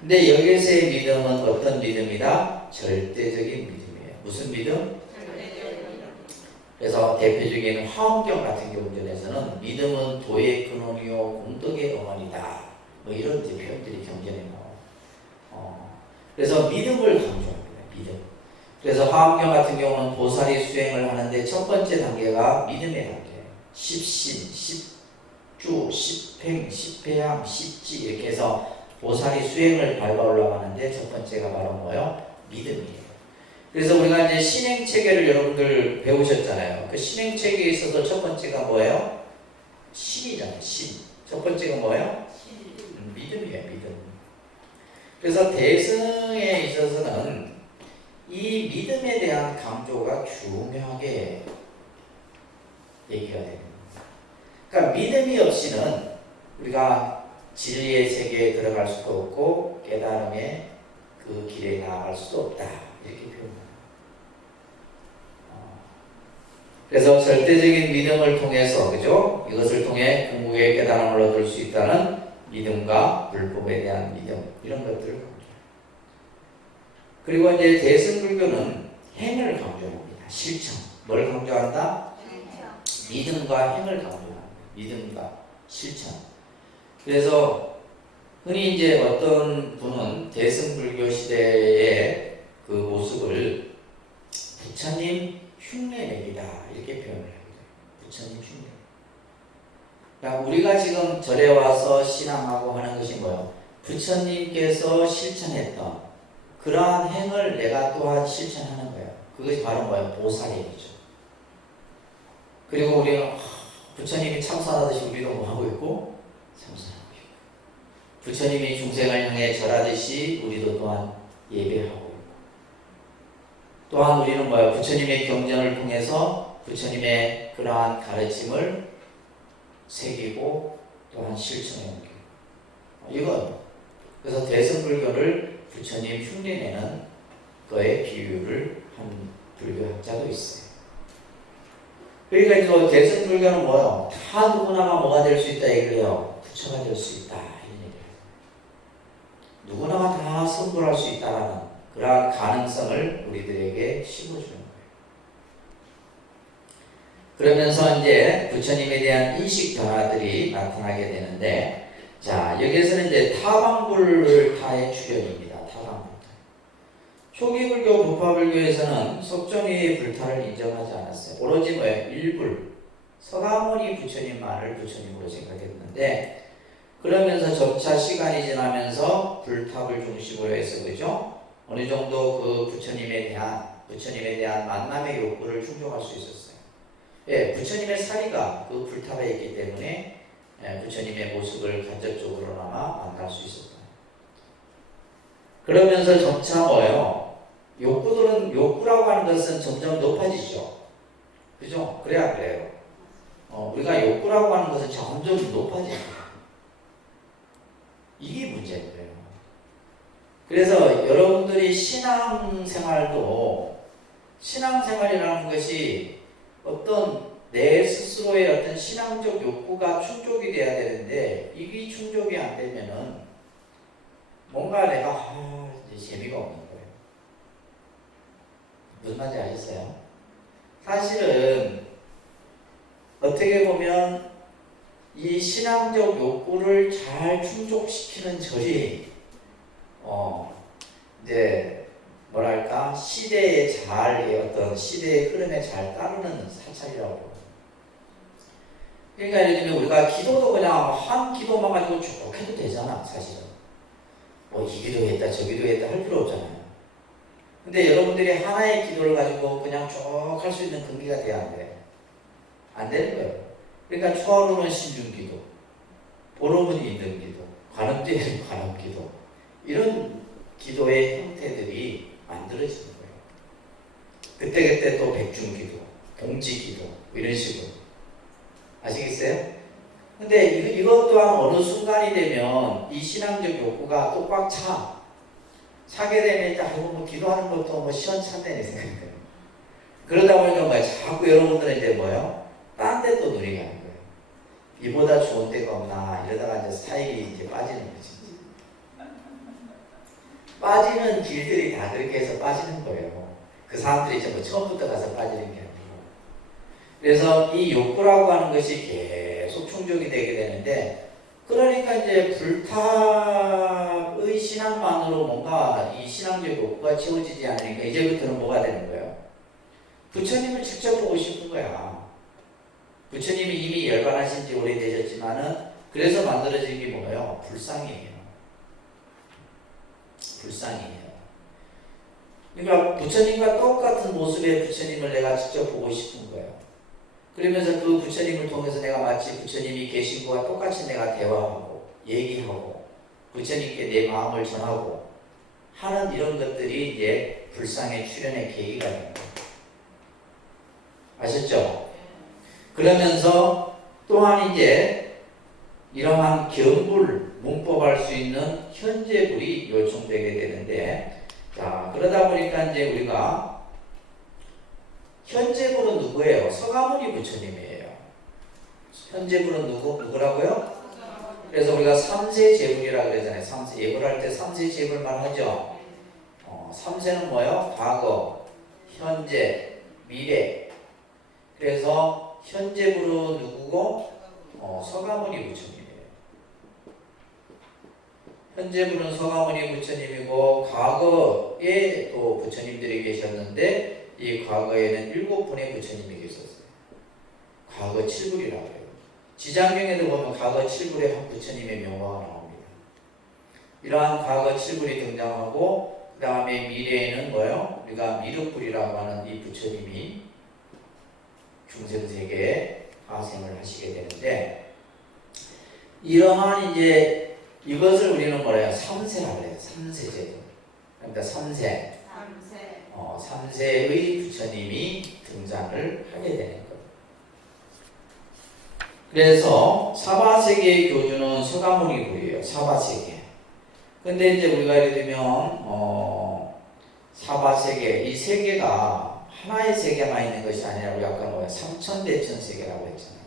근데 여기서의 믿음은 어떤 믿음이다? 절대적인 믿음이에요. 무슨 믿음? 그래서 대표적인 화엄경 같은 경우에는 믿음은 도의 근원이요 공덕의 어머니다. 뭐 이런 표현들이 경전에 나와요. 그래서 믿음을 강조합니다. 믿음. 그래서 화엄경 같은 경우는 보살이 수행을 하는데 첫 번째 단계가 믿음의 단계예요. 십신, 십주, 십행, 십회양, 십지 이렇게 해서 보살이 수행을 밟아 올라가는데 첫 번째가 바로 뭐예요? 믿음이에요. 그래서 우리가 이제 신행체계를 여러분들 배우셨잖아요. 그 신행체계에 있어서 첫 번째가 뭐예요? 신이잖아요. 신. 첫 번째가 뭐예요? 믿음이에요. 믿음. 그래서 대승에 있어서는 이 믿음에 대한 강조가 중요하게 얘기가 됩니다. 그러니까 믿음이 없이는 우리가 진리의 세계에 들어갈 수도 없고 깨달음의 그 길에 나아갈 수도 없다. 이렇게 표현합니다. 그래서 절대적인 믿음을 통해서, 그죠? 이것을 통해 궁극의 깨달음을 얻을 수 있다는 믿음과 불법에 대한 믿음, 이런 것들을 강조합니다. 그리고 이제 대승불교는 행을 강조합니다. 실천. 뭘 강조한다? 믿음과 행을 강조합니다. 믿음과 실천. 그래서 흔히 이제 어떤 분은 대승불교 시대의 그 모습을 부처님 흉내내기다 이렇게 표현을 합니다. 부처님 흉내. 그러니까 우리가 지금 절에 와서 신앙하고 하는 것이 뭐예요? 부처님께서 실천했던 그러한 행을 내가 또한 실천하는 거예요. 그것이 바로 뭐예요? 보살행이죠. 그리고 우리가 부처님이 참선하듯이 우리도 뭐 하고 있고 참선하고 있고, 부처님이 중생을 향해 절하듯이 우리도 또한 예배하고 있고, 또한 우리는 뭐예요? 부처님의 경전을 통해서 부처님의 그러한 가르침을 새기고 또한 실천해 옵니다. 이건 그래서 대승불교를 부처님 흉내내는 거에 비유를 한 불교학자도 있어요. 그러니까 이제 대승불교는 뭐예요? 다 누구나가 뭐가 될 수 있다 얘기를 해요. 부처가 될 수 있다 이런 얘기를 해요. 누구나가 다 성불할 수 있다라는 그러한 가능성을 우리들에게 심어주는 거예요. 그러면서 이제 부처님에 대한 인식 변화들이 나타나게 되는데, 자 여기에서는 이제 타방불타의 출현입니다. 타방불타. 초기 불교, 부파불교에서는 석존위의 불타를 인정하지 않았어요. 오로지 뭐예요? 일불, 서가모니 부처님만을 부처님으로 생각했는데, 그러면서 점차 시간이 지나면서 불탑을 중심으로 해서 그죠? 어느 정도 그 부처님에 대한 만남의 욕구를 충족할 수 있었어요. 예, 부처님의 사리가 그 불탑에 있기 때문에 부처님의 모습을 간접적으로나마 만날 수 있었다. 그러면서 점차 뭐예요? 욕구라고 하는 것은 점점 높아지죠. 그죠? 그래야 그래요. 우리가 욕구라고 하는 것은 점점 높아집니다. 이게 문제인 거예요. 그래서 여러분들이 신앙생활이라는 것이 어떤 내 스스로의 어떤 신앙적 욕구가 충족이 돼야 되는데, 이게 충족이 안 되면은 뭔가 내가 이제 재미가 없는 거예요. 무슨 말인지 아셨어요? 사실은 어떻게 보면 이 신앙적 욕구를 잘 충족시키는 절이 이제 뭐랄까 시대의 흐름에 잘 따르는 사찰이라고. 그러니까 예를 들면 우리가 기도도 그냥 한 기도만 가지고 쭉 해도 되잖아 사실은. 뭐 이 기도했다 저 기도했다 할 필요 없잖아요. 근데 여러분들이 하나의 기도를 가지고 그냥 쭉 할 수 있는 근기가 돼야 안 돼요. 안 되는 거예요. 그러니까 초하루는 신중기도, 보름은 인등기도, 관음제는 관음기도, 이런 기도의 형태들이 만들어지는 거예요. 그때그때 또 백중기도, 봉지기도 이런 식으로. 아시겠어요? 근데 이것 또한 어느 순간이 되면 이 신앙적 욕구가 또 꽉 차. 차게 되면 이제 아이고 뭐 기도하는 것도 뭐 시원찮네 생각이 들어요. 그러다 보니까 뭐야 자꾸 여러분들은 이제 뭐요? 딴 데 또 눈이 가는 거예요. 이보다 좋은 데가 없나 이러다가 이제 스타일이 이제 빠지는 거지. 빠지는 길들이 다 그렇게 해서 빠지는 거예요. 그 사람들이 이제 뭐 처음부터 가서 빠지는 게 아니고. 그래서 이 욕구라고 하는 것이 계속 충족이 되게 되는데, 그러니까 이제 불탑의 신앙만으로 뭔가 이 신앙적 욕구가 채워지지 않으니까 이제부터는 뭐가 되는 거예요? 부처님을 직접 보고 싶은 거야. 부처님이 이미 열반하신 지 오래되셨지만은 그래서 만들어진 게 뭐예요? 불상이에요. 불상이에요. 그러니까 부처님과 똑같은 모습의 부처님을 내가 직접 보고 싶은 거예요. 그러면서 그 부처님을 통해서 내가 마치 부처님이 계신 것과 똑같이 내가 대화하고 얘기하고 부처님께 내 마음을 전하고 하는 이런 것들이 이제 불상의 출현의 계기가 됩니다. 아셨죠? 그러면서 또한 이제 이러한 경불, 문법할 수 있는 현재불이 요청되게 되는데, 자, 그러다 보니까 이제 우리가 현재불은 누구예요? 서가모니 부처님이에요. 현재불은 누구라고요? 그래서 우리가 삼세제불이라고 그러잖아요. 예불할 때 삼세제불만 하죠. 삼세는 뭐예요? 과거, 현재, 미래. 그래서 현재불은 누구고? 서가모니 부처님이에요. 현재불은 서가모니 부처님이고, 과거에 또 부처님들이 계셨는데 이 과거에는 7분의 부처님이 계셨어요. 과거 7불이라고 해요. 지장경에도 보면 과거 7불의 한 부처님의 명화가 나옵니다. 이러한 과거 7불이 등장하고, 그 다음에 미래에는 뭐예요? 우리가 미륵불이라고 하는 이 부처님이 중생세계에 하생을 하시게 되는데, 이러한 이제 이것을 우리는 뭐래요? 삼세라고 해요. 삼세제도. 그러니까 삼세의 부처님이 등장을 하게 되는 거예요. 그래서 사바세계의 교주는 서가모니 불이에요. 사바세계. 근데 이제 우리가 예를 들면 사바세계, 이 세계가 하나의 세계만 있는 것이 아니라 우리 아까 뭐야 삼천대천 세계라고 했잖아요.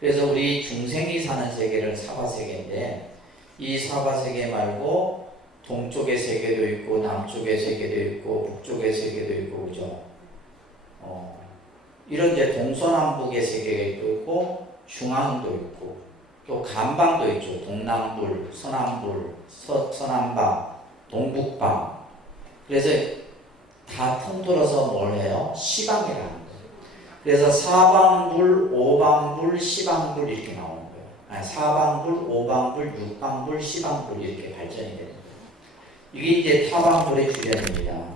그래서 우리 중생이 사는 세계를 사바세계인데, 이 사바세계 말고 동쪽의 세계도 있고 남쪽의 세계도 있고 북쪽의 세계도 있고, 그죠? 이런 이제 동서남북의 세계가 있고 중앙도 있고 또 간방도 있죠. 동남불, 서남불, 서남방, 동북방. 그래서 다 통틀어서 뭘 해요? 시방이라는 거예요. 그래서 사방불, 오방불, 시방불 이렇게 나오는 거예요. 사방불, 오방불, 육방불, 시방불 이렇게 발전이 되는 거예요. 이게 이제 타방불의 주변입니다.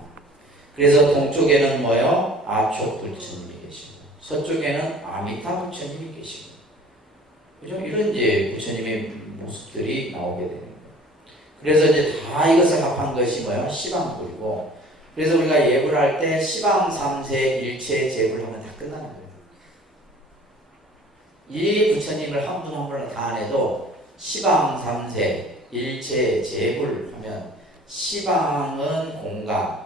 그래서 동쪽에는 뭐예요? 아촉 부처님이 계시고, 서쪽에는 아미타 부처님이 계시고, 그죠? 이런 이제 부처님의 모습들이 나오게 되는 거예요. 그래서 이제 다 이것을 합한 것이 뭐예요? 시방불이고, 그래서 우리가 예불 할 때 시방 삼세 일체 제불 하면 다 끝나는 거예요. 이 부처님을 한 분 한 분을 다 안 해도 시방 삼세 일체 제불 하면, 시방은 공간,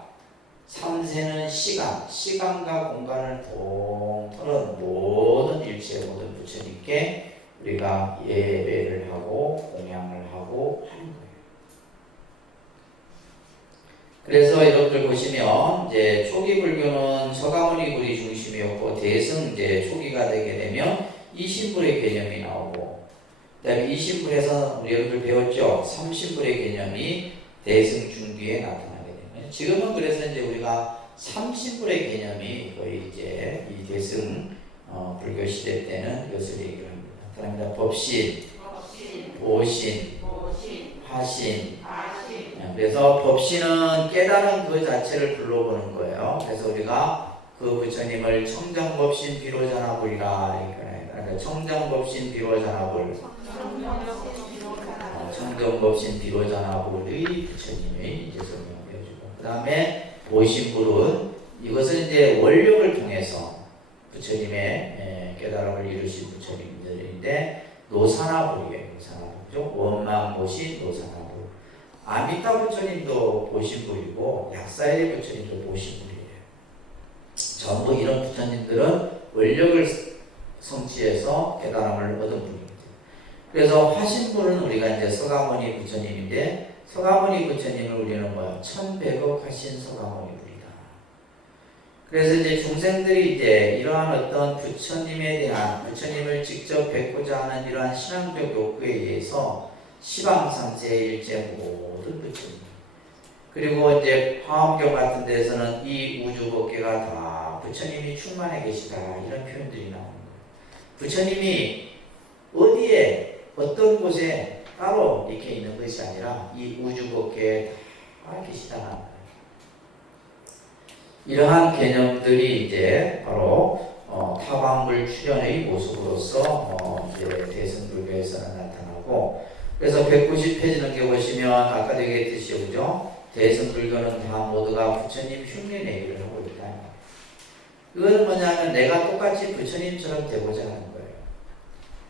삼세는 시간, 시간과 공간을 통틀은 모든 일체 모든 부처님께 우리가 예배를 하고 공양을 하고 하는 거예요. 그래서 여러분들 보시면 이제 초기 불교는 서가모니 불이 중심이었고, 대승 이제 초기가 되게 되면 이신불의 개념이 나오고, 그다음에 이신불에서 우리 여러분들 배웠죠. 삼신불의 개념이 대승 중기에 나타나게 됩니다. 지금은 그래서 이제 우리가 삼신불의 개념이 거의 이제 이 대승 불교 시대 때는 이것을 얘기를 합니다. 그럽니다. 법신, 보신, 화신, 그래서 법신은 깨달은 그 자체를 불러보는 거예요. 그래서 우리가 그 부처님을 청정법신 비로자나불이라, 그러니까 청정법신 비로자나불, 청정법신 비로자나불의 부처님의 이제 설명해주고, 그 다음에 보신불은 이것은 이제 원력을 통해서 부처님의 깨달음을 이루신 부처님들인데 노사나불이에요. 노사나불이죠. 원망보신 노사나불. 아미타 부처님도 보신불이고 약사의 부처님도 보신불이에요. 전부 이런 부처님들은 원력을 성취해서 깨달음을 얻은 분입니다. 그래서 화신불은 우리가 이제 서가모니 부처님인데 서가모니 부처님을 우리는 뭐야? 1100억 화신 서가모니 불이다. 그래서 이제 중생들이 이제 이러한 어떤 부처님에 대한 부처님을 직접 뵙고자 하는 이러한 신앙적 욕구에 의해서 시방상세일체 모든 부처님, 그리고 이제 화엄경 같은 데서는 이 우주법계가 다 부처님이 충만해 계시다 이런 표현들이 나오는 거예요. 부처님이 어디에 어떤 곳에 따로 이렇게 있는 것이 아니라 이 우주법계에 다 계시다는 거예요. 이러한 개념들이 이제 바로 타방불 출현의 모습으로서 이제 대승불교에서는 나타나고, 그래서 190페이지 넘겨보시면 아까도 얘기했듯이 그죠? 대승불교는 다 모두가 부처님 흉내 내기를 하고 있다. 그건 뭐냐면 내가 똑같이 부처님처럼 되고자 하는 거예요.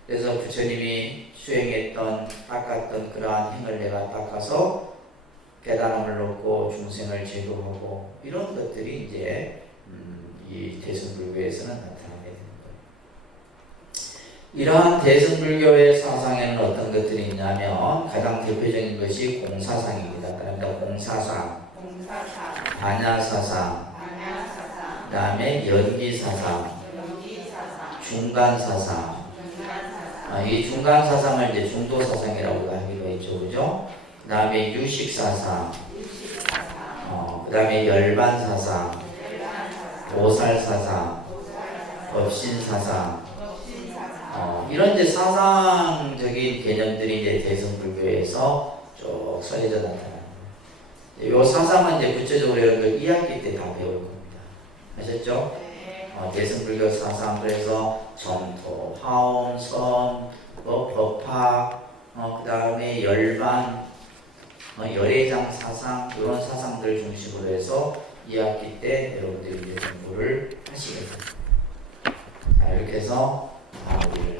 그래서 부처님이 수행했던 닦았던 그러한 행을 내가 닦아서 깨달음을 얻고 중생을 제도하고 이런 것들이 이제 이 대승불교에서는 나타나게 되는 거예요. 이러한 대승불교의 사상에는 어떤 것들이 있냐면 가장 대표적인 것이 공사상입니다. 그러니까 공사상, 반야사상, 그 다음에 연기사상, 중간사상. 이 중간사상을 이제 중도사상이라고 하기도 했죠. 그죠? 그 다음에 유식사상, 그 다음에 열반사상, 오살사상, 법신사상, 이런 이제 사상적인 개념들이 이제 대승불교에서 쭉 설해져 나타납니다. 이 사상은 이제 구체적으로 여러분들 2학기 때 다 배울 겁니다. 아셨죠? 대승불교 사상, 그래서 정토, 화엄, 선, 법학, 그 다음에 열반, 열애장 사상, 이런 사상들 중심으로 해서 2학기 때 여러분들이 이제 공부를 하시게 됩니다. 자, 이렇게 해서 마무리를